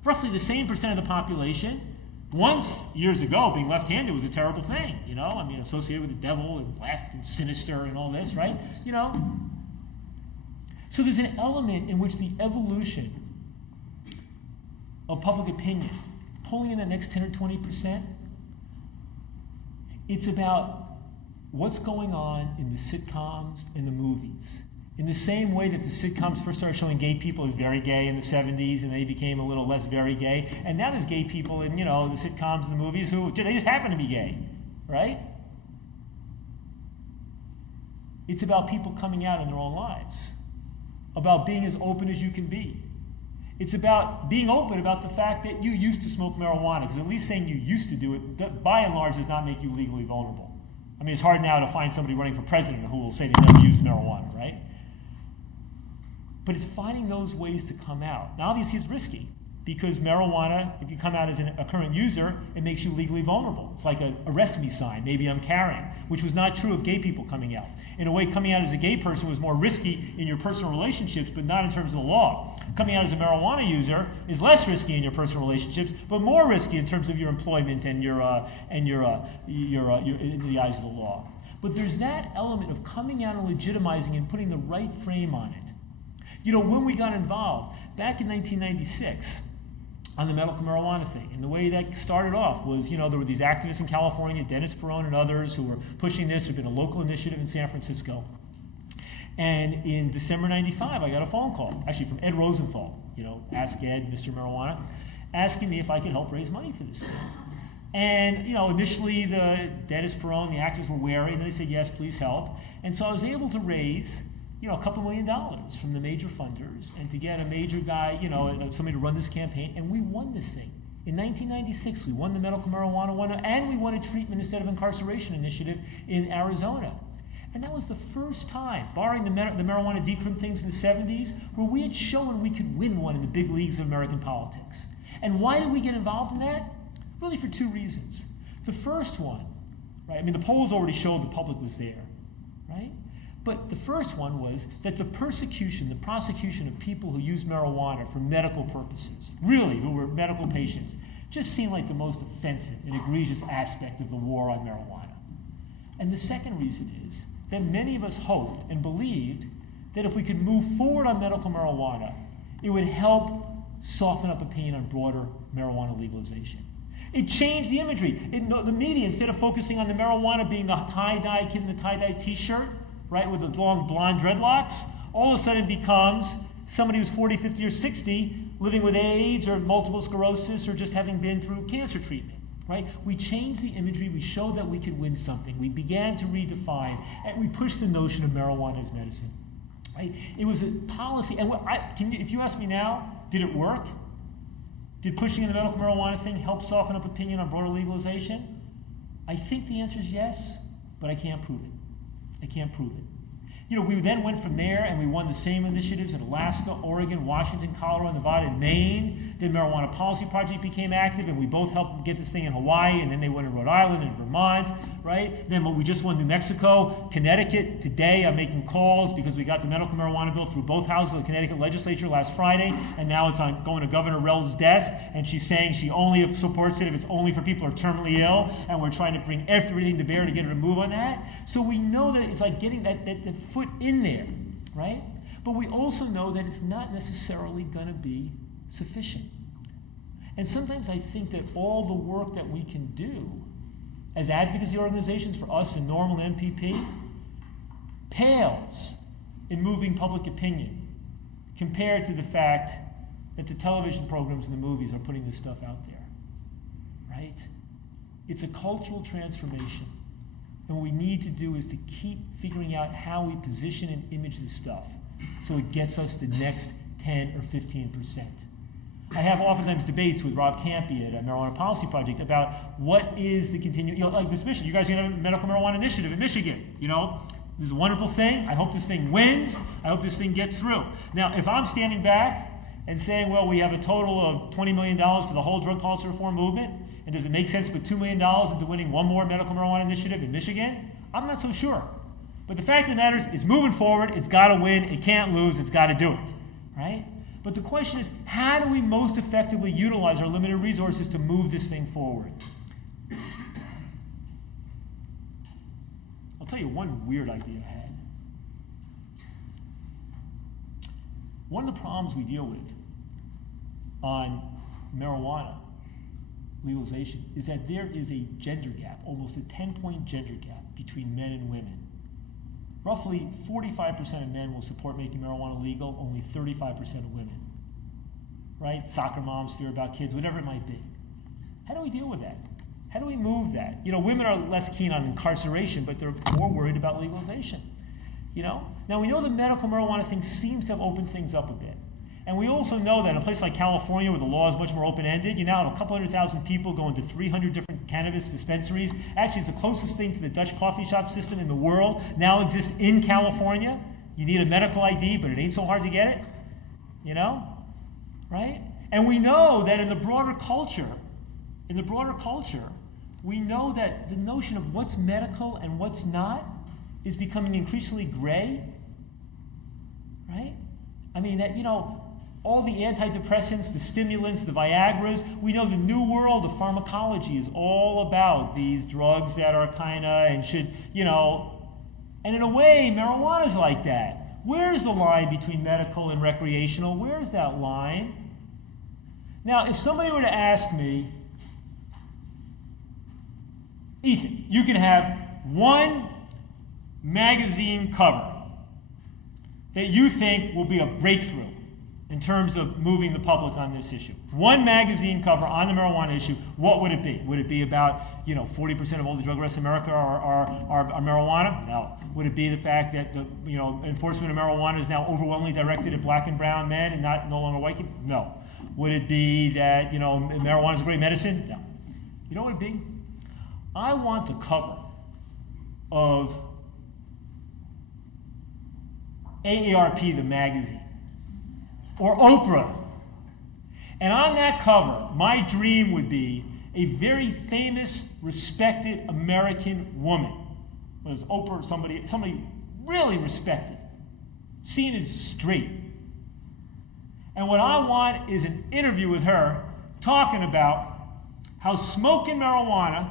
Roughly the same percent of the population. Once, years ago, being left-handed was a terrible thing, associated with the devil and left and sinister and all this, right? So there's an element in which the evolution of public opinion, pulling in the next 10 or 20%, it's about what's going on in the sitcoms and the movies. In the same way that the sitcoms first started showing gay people as very gay in the 70s, and they became a little less very gay, and now there's gay people in, the sitcoms and the movies who, they just happen to be gay, right? It's about people coming out in their own lives, about being as open as you can be. It's about being open about the fact that you used to smoke marijuana, because at least saying you used to do it, by and large, does not make you legally vulnerable. I mean, it's hard now to find somebody running for president who will say they never used marijuana, right? But it's finding those ways to come out. Now, obviously, it's risky, because marijuana, if you come out as a current user, it makes you legally vulnerable. It's like a arrest me sign, maybe I'm carrying, which was not true of gay people coming out. In a way, coming out as a gay person was more risky in your personal relationships, but not in terms of the law. Coming out as a marijuana user is less risky in your personal relationships, but more risky in terms of your employment and your in the eyes of the law. But there's that element of coming out and legitimizing and putting the right frame on it. When we got involved, back in 1996, on the medical marijuana thing. And the way that started off was, there were these activists in California, Dennis Perone and others, who were pushing this. There'd been a local initiative in San Francisco. And in December 95, I got a phone call, actually from Ed Rosenthal, Ask Ed, Mr. Marijuana, asking me if I could help raise money for this thing. And, initially the Dennis Perone, the actors were wary, and they said, yes, please help. And so I was able to raise a couple $1 million from the major funders, and to get a major guy, somebody to run this campaign, and we won this thing. In 1996, we won the medical marijuana one, and we won a treatment instead of incarceration initiative in Arizona. And that was the first time, barring the marijuana decrim things in the 70s, where we had shown we could win one in the big leagues of American politics. And why did we get involved in that? Really for two reasons. The first one, right, the polls already showed the public was there, right? But the first one was that the prosecution of people who use marijuana for medical purposes, really, who were medical patients, just seemed like the most offensive and egregious aspect of the war on marijuana. And the second reason is that many of us hoped and believed that if we could move forward on medical marijuana, it would help soften up opinion on broader marijuana legalization. It changed the imagery. The media, instead of focusing on the marijuana being the tie-dye kid in the tie-dye t-shirt, right, with the long blonde dreadlocks, all of a sudden becomes somebody who's 40, 50, or 60 living with AIDS or multiple sclerosis or just having been through cancer treatment, right? We changed the imagery. We showed that we could win something. We began to redefine, and we pushed the notion of marijuana as medicine, right? It was a policy, and if you ask me now, did it work? Did pushing in the medical marijuana thing help soften up opinion on broader legalization? I think the answer is yes, but I can't prove it. I can't prove it. We then went from there and we won the same initiatives in Alaska, Oregon, Washington, Colorado, Nevada, and Maine. The Marijuana Policy Project became active, and we both helped get this thing in Hawaii, and then they went in Rhode Island and Vermont, right? Then we just won New Mexico, Connecticut. Today I'm making calls because we got the medical marijuana bill through both houses of the Connecticut legislature last Friday, and now it's going to Governor Rel's desk, and she's saying she only supports it if it's only for people who are terminally ill, and we're trying to bring everything to bear to get her to move on that. So we know that it's like getting that foot in there, right? But we also know that it's not necessarily going to be sufficient. And sometimes I think that all the work that we can do as advocacy organizations for us in NORML and MPP pales in moving public opinion compared to the fact that the television programs and the movies are putting this stuff out there, right? It's a cultural transformation. And what we need to do is to keep figuring out how we position and image this stuff so it gets us the next 10 or 15%. I have oftentimes debates with Rob Campy at a Marijuana Policy Project about what is the continuing, like this mission. You guys are going to have a medical marijuana initiative in Michigan. This is a wonderful thing. I hope this thing wins. I hope this thing gets through. Now, if I'm standing back and saying, well, we have a total of $20 million for the whole drug policy reform movement, and does it make sense to put $2 million into winning one more medical marijuana initiative in Michigan? I'm not so sure. But the fact of the matter is, it's moving forward. It's got to win. It can't lose. It's got to do it, right? But the question is, how do we most effectively utilize our limited resources to move this thing forward? I'll tell you one weird idea I had. One of the problems we deal with on marijuana legalization is that there is a gender gap, almost a 10-point gender gap between men and women. Roughly 45% of men will support making marijuana legal, only 35% of women. Right? Soccer moms, fear about kids, whatever it might be. How do we deal with that? How do we move that? Women are less keen on incarceration, but they're more worried about legalization. Now we know the medical marijuana thing seems to have opened things up a bit. And we also know that in a place like California, where the law is much more open-ended, you now have a couple 100,000 people going to 300 different cannabis dispensaries. Actually, it's the closest thing to the Dutch coffee shop system in the world now exists in California. You need a medical ID, but it ain't so hard to get it. Right? And we know that in the broader culture, we know that the notion of what's medical and what's not is becoming increasingly gray. Right? I mean, that, all the antidepressants, the stimulants, the Viagras, we know the new world of pharmacology is all about these drugs that are and should, and in a way, marijuana is like that. Where's the line between medical and recreational? Where's that line? Now, if somebody were to ask me, Ethan, you can have one magazine cover that you think will be a breakthrough in terms of moving the public on this issue. One magazine cover on the marijuana issue, what would it be? Would it be about, 40% of all the drug arrests in America are marijuana? No. Would it be the fact that the, enforcement of marijuana is now overwhelmingly directed at black and brown men and no longer white kids? No. Would it be that, marijuana is a great medicine? No. You know what it'd be? I want the cover of AARP, the magazine, or Oprah. And on that cover, my dream would be a very famous, respected American woman. Whether it's Oprah or somebody really respected, seen as straight. And what I want is an interview with her talking about how smoking marijuana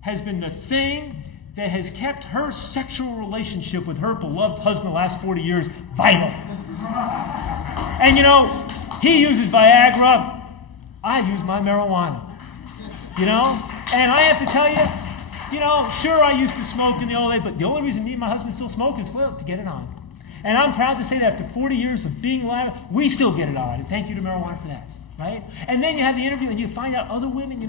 has been the thing that has kept her sexual relationship with her beloved husband the last 40 years vital. And he uses Viagra, I use my marijuana. And I have to tell you, sure I used to smoke in the old days, but the only reason me and my husband still smoke is, to get it on. And I'm proud to say that after 40 years of being alive, we still get it on. And thank you to marijuana for that. Right? And then you have the interview and you find out other women,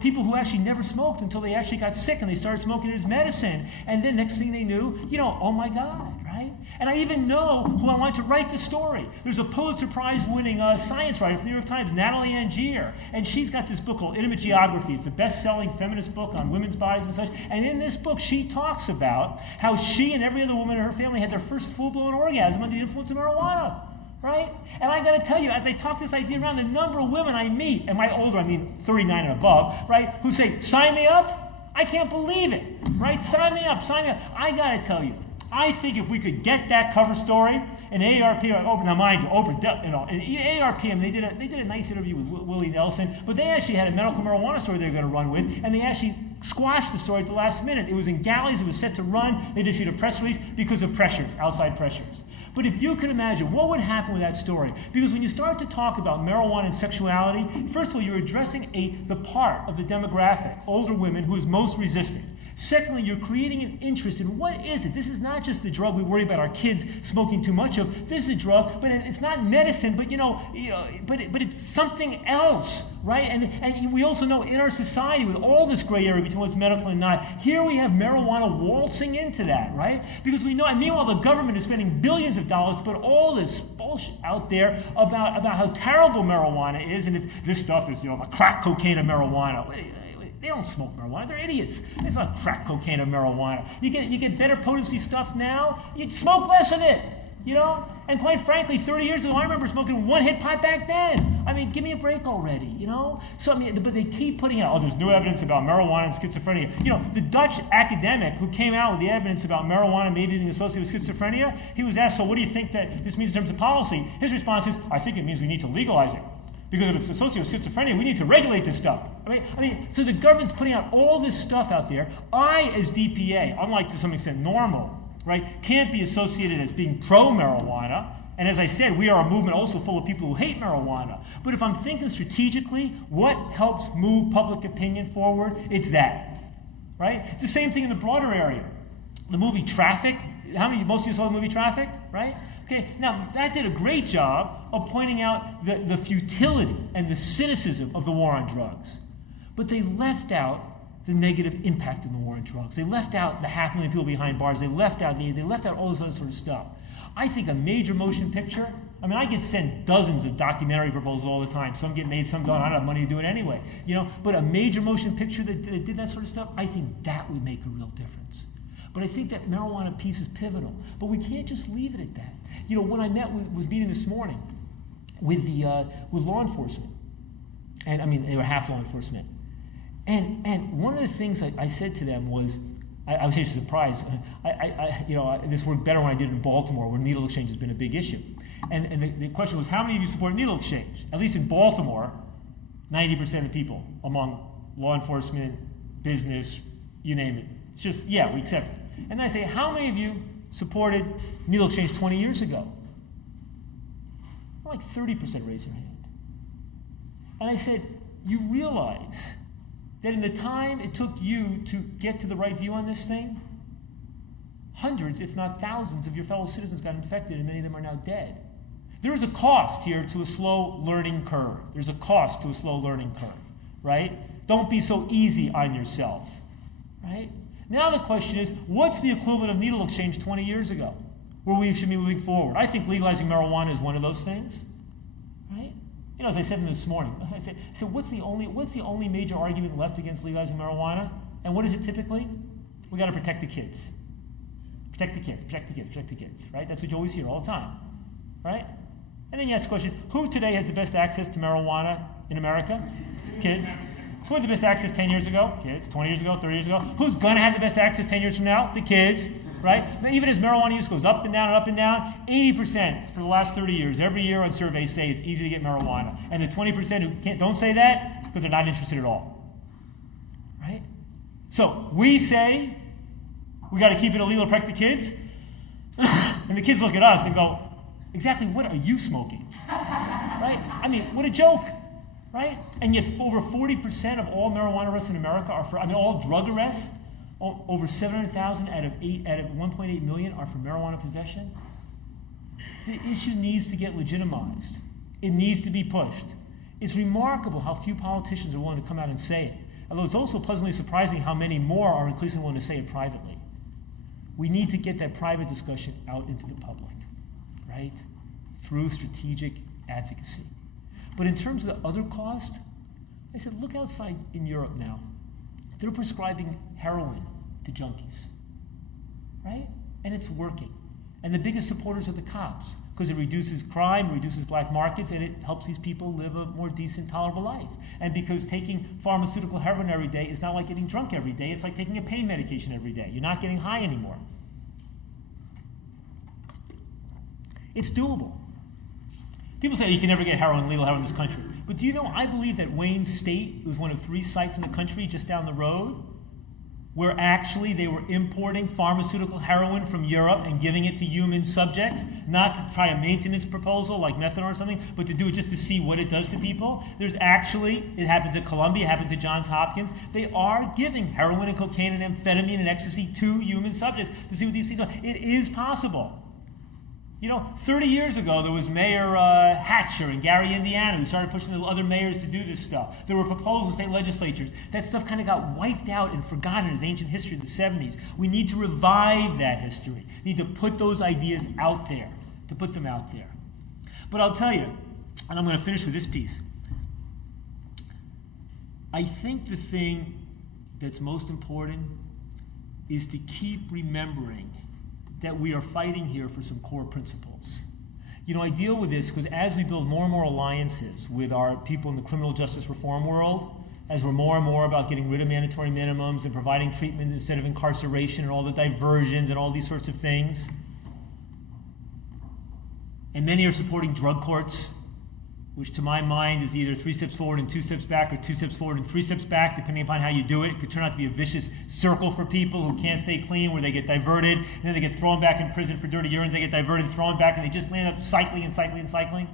people who actually never smoked until they actually got sick and they started smoking it as medicine. And then next thing they knew, oh my God, right? And I even know who I wanted to write the story. There's a Pulitzer Prize winning science writer from the New York Times, Natalie Angier, and she's got this book called Intimate Geography. It's a best-selling feminist book on women's bodies and such. And in this book, she talks about how she and every other woman in her family had their first full-blown orgasm under the influence of marijuana. Right? And I got to tell you, as I talk this idea around, the number of women I meet, and by older I mean 39 and above, right, who say, sign me up? I can't believe it, right? Sign me up, sign me up. I got to tell you, I think if we could get that cover story, and AARP, now mind you, AARP, they did a nice interview with Willie Nelson, but they actually had a medical marijuana story they were going to run with, and they actually squashed the story at the last minute. It was in galleys, it was set to run, they issued a press release because of pressures, outside pressures. But if you could imagine, what would happen with that story? Because when you start to talk about marijuana and sexuality, first of all, you're addressing the part of the demographic, older women, who is most resistant. Secondly, you're creating an interest in what is it? This is not just the drug we worry about our kids smoking too much of. This is a drug, but it's not medicine, but but it's something else, right? And we also know in our society, with all this gray area between what's medical and not, here we have marijuana waltzing into that, right? Because we know, and meanwhile, the government is spending billions of dollars to put all this bullshit out there about how terrible marijuana is, and this stuff is the crack cocaine of marijuana. They don't smoke marijuana. They're idiots. It's not crack cocaine or marijuana. You get better potency stuff now. You smoke less of it, And quite frankly, 30 years ago, I remember smoking one-hit pipe back then. I mean, give me a break already, So but they keep putting out, there's new evidence about marijuana and schizophrenia. The Dutch academic who came out with the evidence about marijuana maybe being associated with schizophrenia, he was asked, so what do you think that this means in terms of policy? His response is, I think it means we need to legalize it. Because if it's associated with schizophrenia, we need to regulate this stuff. I mean, so the government's putting out all this stuff out there. I, as DPA, unlike to some extent NORML, right, can't be associated as being pro-marijuana. And as I said, we are a movement also full of people who hate marijuana. But if I'm thinking strategically, what helps move public opinion forward? It's that, right? It's the same thing in the broader area. The movie Traffic. Most of you saw the movie Traffic, right? Okay, now that did a great job of pointing out the futility and the cynicism of the war on drugs. But they left out the negative impact of the war on drugs. They left out the 500,000 people behind bars. They left out all this other sort of stuff. I think a major motion picture, I get sent dozens of documentary proposals all the time. Some get made, some don't. I don't have money to do it anyway. But a major motion picture that did that sort of stuff, I think that would make a real difference. But I think that marijuana piece is pivotal. But we can't just leave it at that. When I was meeting this morning with law enforcement, and they were half law enforcement, and one of the things I said to them was, I was actually surprised. This worked better when I did it in Baltimore, where needle exchange has been a big issue. And the question was, how many of you support needle exchange? At least in Baltimore, 90% of people among law enforcement, business, you name it. It's just, yeah, we accept it. And I say, how many of you supported needle exchange 20 years ago? Like 30% raised their hand. And I said, you realize that in the time it took you to get to the right view on this thing, hundreds, if not thousands, of your fellow citizens got infected, and many of them are now dead. There is a cost here to a slow learning curve. There's a cost to a slow learning curve, right? Don't be so easy on yourself, right? Now the question is, what's the equivalent of needle exchange 20 years ago, where we should be moving forward? I think legalizing marijuana is one of those things, right? As I said this morning, I said, so what's the only major argument left against legalizing marijuana? And what is it typically? We got to protect the kids. Protect the kids, protect the kids, protect the kids, right? That's what you always hear all the time, right? And then you ask the question, who today has the best access to marijuana in America? Kids. Who had the best access 10 years ago? Kids. 20 years ago, 30 years ago? Who's going to have the best access 10 years from now? The kids, right? Now, even as marijuana use goes up and down, 80% for the last 30 years, every year on surveys say it's easy to get marijuana. And the 20% who don't say that, because they're not interested at all, right? So we say we got to keep it illegal to protect the kids, and the kids look at us and go, exactly what are you smoking, right? What a joke. Right? And yet over 40% of all marijuana arrests in America are for, all drug arrests, over 700,000 out of 1.8 million are for marijuana possession. The issue needs to get legitimized. It needs to be pushed. It's remarkable how few politicians are willing to come out and say it. Although it's also pleasantly surprising how many more are increasingly willing to say it privately. We need to get that private discussion out into the public, right? Through strategic advocacy. But in terms of the other cost, I said, look outside in Europe now. They're prescribing heroin to junkies, right? And it's working. And the biggest supporters are the cops, because it reduces crime, reduces black markets, and it helps these people live a more decent, tolerable life. And because taking pharmaceutical heroin every day is not like getting drunk every day, it's like taking a pain medication every day. You're not getting high anymore. It's doable. People say you can never get heroin, legal heroin in this country. But do you know, I believe that Wayne State was one of 3 sites in the country just down the road where actually they were importing pharmaceutical heroin from Europe and giving it to human subjects, not to try a maintenance proposal like methadone or something, but to do it just to see what it does to people. There's actually, it happens at Columbia, it happens at Johns Hopkins, they are giving heroin and cocaine and amphetamine and ecstasy to human subjects to see what these things are. It is possible. You know, 30 years ago, there was Mayor Hatcher in Gary, Indiana, who started pushing the other mayors to do this stuff. There were proposals in state legislatures. That stuff kind of got wiped out and forgotten as ancient history of the 70s. We need to revive that history. We need to put those ideas out there, to put them out there. But I'll tell you, and I'm going to finish with this piece. I think the thing that's most important is to keep remembering that we are fighting here for some core principles. You know, I deal with this because as we build more and more alliances with our people in the criminal justice reform world, as we're more and more about getting rid of mandatory minimums and providing treatment instead of incarceration and all the diversions and all these sorts of things, and many are supporting drug courts, which to my mind is either 3 steps forward and 2 steps back, or 2 steps forward and 3 steps back, depending upon how you do it. It could turn out to be a vicious circle for people who can't stay clean, where they get diverted, and then they get thrown back in prison for dirty urines, they get diverted, thrown back, and they just land up cycling and cycling and cycling.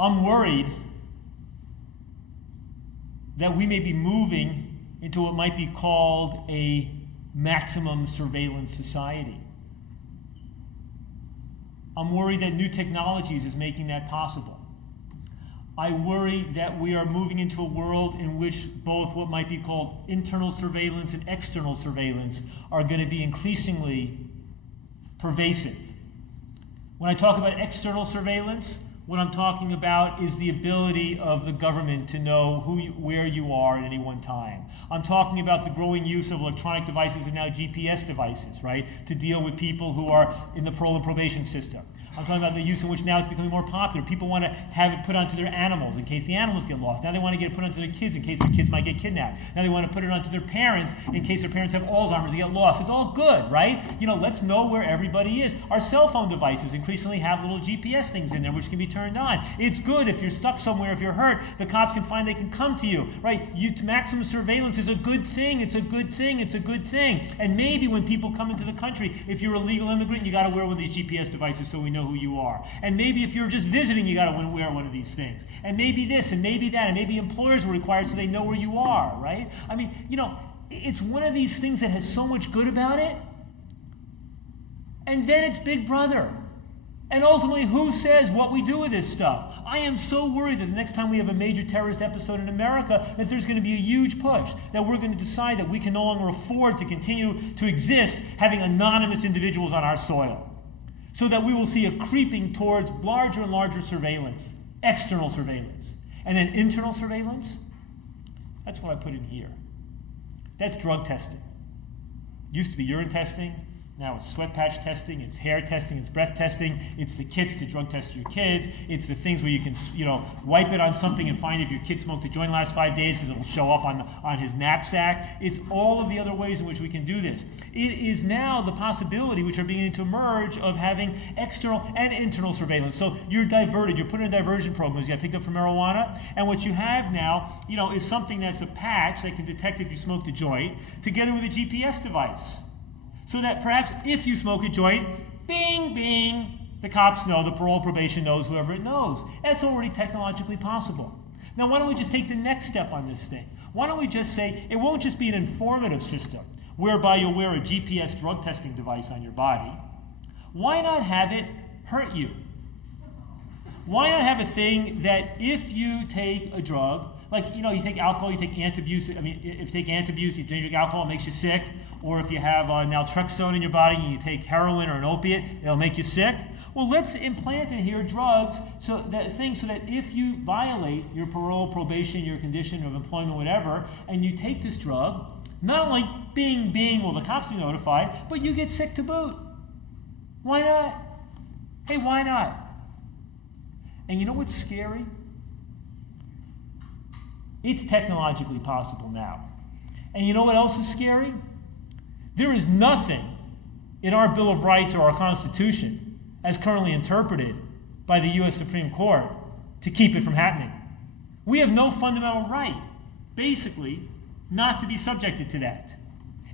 I'm worried that we may be moving into what might be called a maximum surveillance society. I'm worried that new technologies is making that possible. I worry that we are moving into a world in which both what might be called internal surveillance and external surveillance are going to be increasingly pervasive. When I talk about external surveillance, what I'm talking about is the ability of the government to know where you are at any one time. I'm talking about the growing use of electronic devices and now GPS devices, right, to deal with people who are in the parole and probation system. I'm talking about the use in which now it's becoming more popular. People want to have it put onto their animals in case the animals get lost. Now they want to get it put onto their kids in case their kids might get kidnapped. Now they want to put it onto their parents in case their parents have Alzheimer's and get lost. It's all good, right? You know, let's know where everybody is. Our cell phone devices increasingly have little GPS things in there which can be turned on. It's good if you're stuck somewhere, if you're hurt, the cops can find they can come to you, right? Maximum surveillance is a good thing. It's a good thing. It's a good thing. And maybe when people come into the country, if you're a legal immigrant, you got to wear one of these GPS devices so we know who you are. And maybe if you're just visiting, you got to wear one of these things. And maybe this, and maybe that, and maybe employers are required so they know where you are, right? I mean, you know, it's one of these things that has so much good about it. And then it's Big Brother. And ultimately, who says what we do with this stuff? I am so worried that the next time we have a major terrorist episode in America, that there's going to be a huge push, that we're going to decide that we can no longer afford to continue to exist having anonymous individuals on our soil. So that we will see a creeping towards larger and larger surveillance, external surveillance. And then internal surveillance, that's what I put in here. That's drug testing. Used to be urine testing. Now it's sweat patch testing, it's hair testing, it's breath testing, it's the kits to drug test your kids, it's the things where you can, you know, wipe it on something and find if your kid smoked a joint last 5 days because it'll show up on his knapsack. It's all of the other ways in which we can do this. It is now the possibility, which are beginning to emerge, of having external and internal surveillance. So you're diverted, you're put in a diversion program, you got picked up for marijuana, and what you have now, you know, is something that's a patch that can detect if you smoked a joint, together with a GPS device. So that perhaps if you smoke a joint, bing, bing, the cops know, the parole probation knows, whoever it knows. That's already technologically possible. Now, why don't we just take the next step on this thing? Why don't we just say it won't just be an informative system. whereby you'll wear a GPS drug testing device on your body, why not have it hurt you? Why not have a thing that if you take a drug, like, you take alcohol, you take antabuse, if you take antabuse, you drink alcohol, it makes you sick, or if you have naltrexone in your body and you take heroin or an opiate, it'll make you sick. Well, let's implant in here drugs so that if you violate your parole, probation, your condition of employment, whatever, and you take this drug, not only will the cops be notified, but you get sick to boot. Why not? Hey, why not? And you know what's scary? It's technologically possible now. And you know what else is scary? There is nothing in our Bill of Rights or our Constitution, as currently interpreted by the U.S. Supreme Court, to keep it from happening. We have no fundamental right, basically, not to be subjected to that.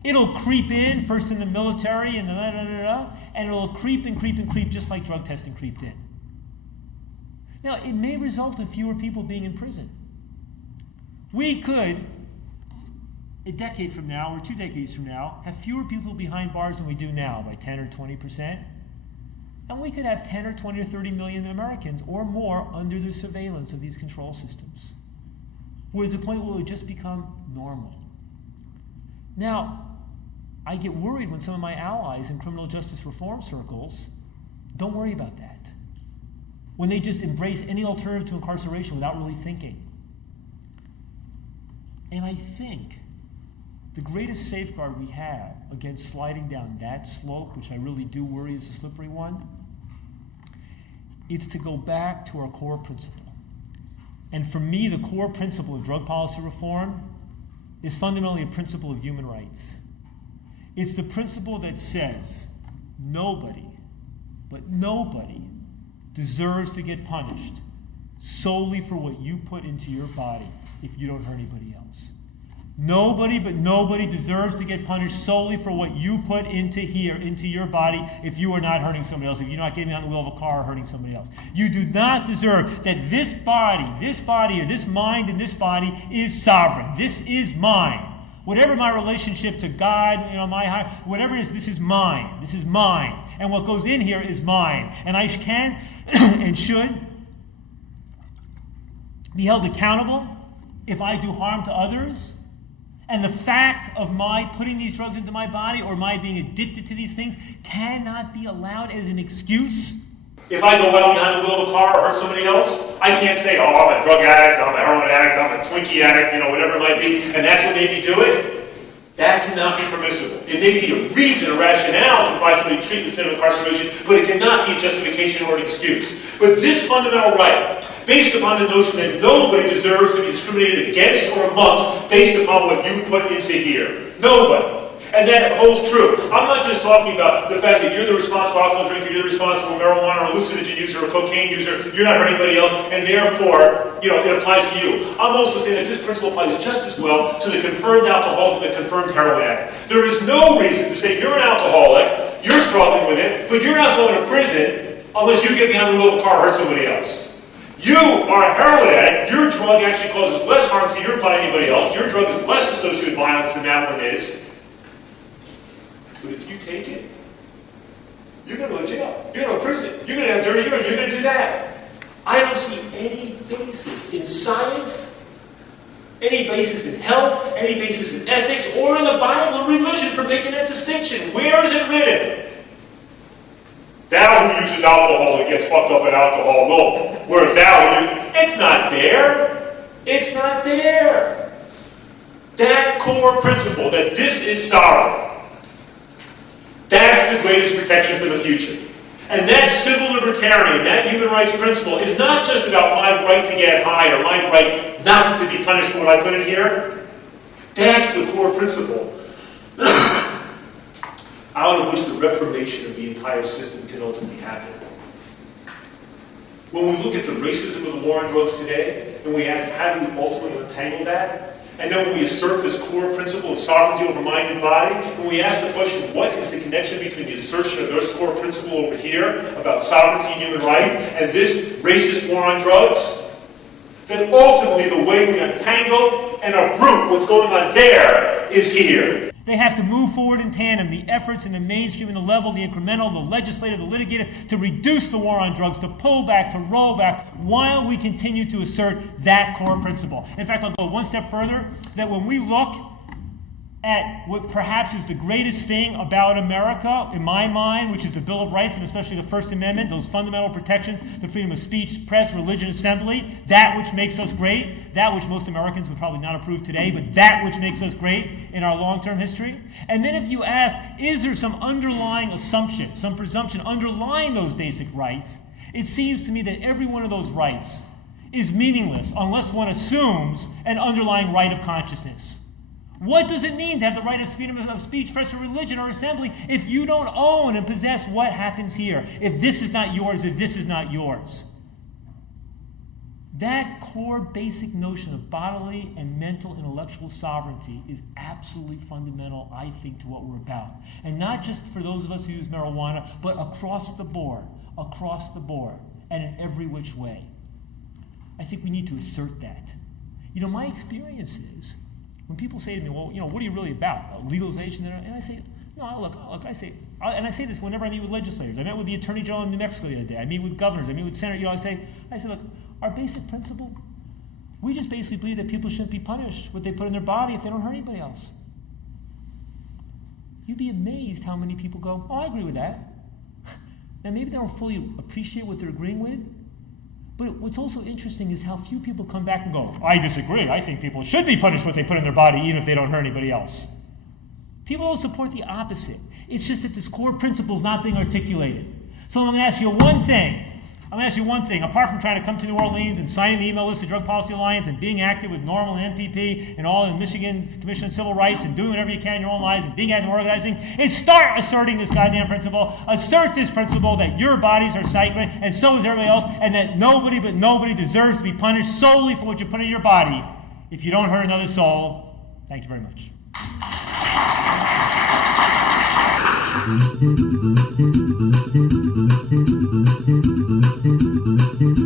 It'll creep in, first in the military, and and it'll creep and creep and creep just like drug testing creeped in. Now, it may result in fewer people being in prison. We could, a decade from now or 2 decades from now, have fewer people behind bars than we do now by 10 or 20%. And we could have 10 or 20 or 30 million Americans or more under the surveillance of these control systems. We're at the point where it will just become normal. Now, I get worried when some of my allies in criminal justice reform circles don't worry about that. When they just embrace any alternative to incarceration without really thinking. And I think the greatest safeguard we have against sliding down that slope, which I really do worry is a slippery one, is to go back to our core principle. And for me, the core principle of drug policy reform is fundamentally a principle of human rights. It's the principle that says nobody, but nobody, deserves to get punished solely for what you put into your body if you don't hurt anybody else. Nobody, but nobody deserves to get punished solely for what you put into your body if you are not hurting somebody else, if you're not getting on the wheel of a car or hurting somebody else. You do not deserve that this body, or this mind in this body is sovereign. This is mine. Whatever my relationship to God, my higher, whatever it is, this is mine. This is mine. And what goes in here is mine. And I can and should be held accountable if I do harm to others. And the fact of my putting these drugs into my body or my being addicted to these things cannot be allowed as an excuse. If I go out behind the wheel of a car or hurt somebody else, I can't say, oh, I'm a drug addict, I'm a heroin addict, I'm a Twinkie addict, whatever it might be, and that's what made me do it. That cannot be permissible. It may be a reason, a rationale to provide somebody treatment instead of incarceration, but it cannot be a justification or an excuse. But this fundamental right, based upon the notion that nobody deserves to be discriminated against or amongst based upon what you put into here. Nobody. And that holds true. I'm not just talking about the fact that you're the responsible alcohol drinker, you're the responsible marijuana or hallucinogen user or cocaine user, you're not hurting anybody else, and therefore, it applies to you. I'm also saying that this principle applies just as well to the confirmed alcoholic and the confirmed heroin addict. There is no reason to say you're an alcoholic, you're struggling with it, but you're not going to prison unless you get behind the wheel of a car or hurt somebody else. You are a heroin addict, your drug actually causes less harm to your body than anybody else, your drug is less associated with violence than that one is. But if you take it, you're going to go to jail. You're going to go to prison. You're going to have dirty urine. You're going to do that. I don't see any basis in science, any basis in health, any basis in ethics, or in the Bible or religion for making that distinction. Where is it written? Thou who uses alcohol and gets fucked up in alcohol will. Whereas thou, it's not there. It's not there. That core principle that this is sovereign. That's the greatest protection for the future. And that civil libertarian, that human rights principle is not just about my right to get high or my right not to be punished for what I put in here. That's the core principle out of which the reformation of the entire system can ultimately happen. When we look at the racism of the war on drugs today, and we ask how do we ultimately untangle that, and then when we assert this core principle of sovereignty over mind and body, and we ask the question, what is the connection between the assertion of this core principle over here about sovereignty and human rights and this racist war on drugs? Then ultimately the way we untangle and uproot what's going on there is here. They have to move forward in tandem, the efforts in the mainstream and the level, the incremental, the legislative, the litigative, to reduce the war on drugs, to pull back, to roll back, while we continue to assert that core principle. In fact, I'll go one step further, that when we look at what perhaps is the greatest thing about America, in my mind, which is the Bill of Rights, and especially the First Amendment, those fundamental protections, the freedom of speech, press, religion, assembly, that which makes us great, that which most Americans would probably not approve today, but that which makes us great in our long-term history. And then if you ask, is there some underlying assumption, some presumption underlying those basic rights, it seems to me that every one of those rights is meaningless unless one assumes an underlying right of consciousness. What does it mean to have the right of speech, press, or religion, or assembly if you don't own and possess what happens here? If this is not yours, if this is not yours. That core basic notion of bodily and mental intellectual sovereignty is absolutely fundamental, I think, to what we're about. And not just for those of us who use marijuana, but across the board, and in every which way. I think we need to assert that. You know, my experience is, when people say to me, well, you know, what are you really about? Legalization? And I say, no, look, I say this whenever I meet with legislators. I met with the Attorney General in New Mexico the other day. I meet with governors. I meet with senators. You know, I say, look, our basic principle, we just basically believe that people shouldn't be punished what they put in their body if they don't hurt anybody else. You'd be amazed how many people go, oh, I agree with that. Now, maybe they don't fully appreciate what they're agreeing with, but what's also interesting is how few people come back and go, I disagree. I think people should be punished what they put in their body, even if they don't hurt anybody else. People don't support the opposite. It's just that this core principle is not being articulated. So I'm going to ask you one thing. Apart from trying to come to New Orleans and signing the email list of Drug Policy Alliance and being active with NORML and MPP and all in Michigan's Commission on Civil Rights and doing whatever you can in your own lives and being active and organizing, is start asserting this goddamn principle. Assert this principle that your bodies are sacred and so is everybody else, and that nobody deserves to be punished solely for what you put in your body if you don't hurt another soul. Thank you very much. Thank you.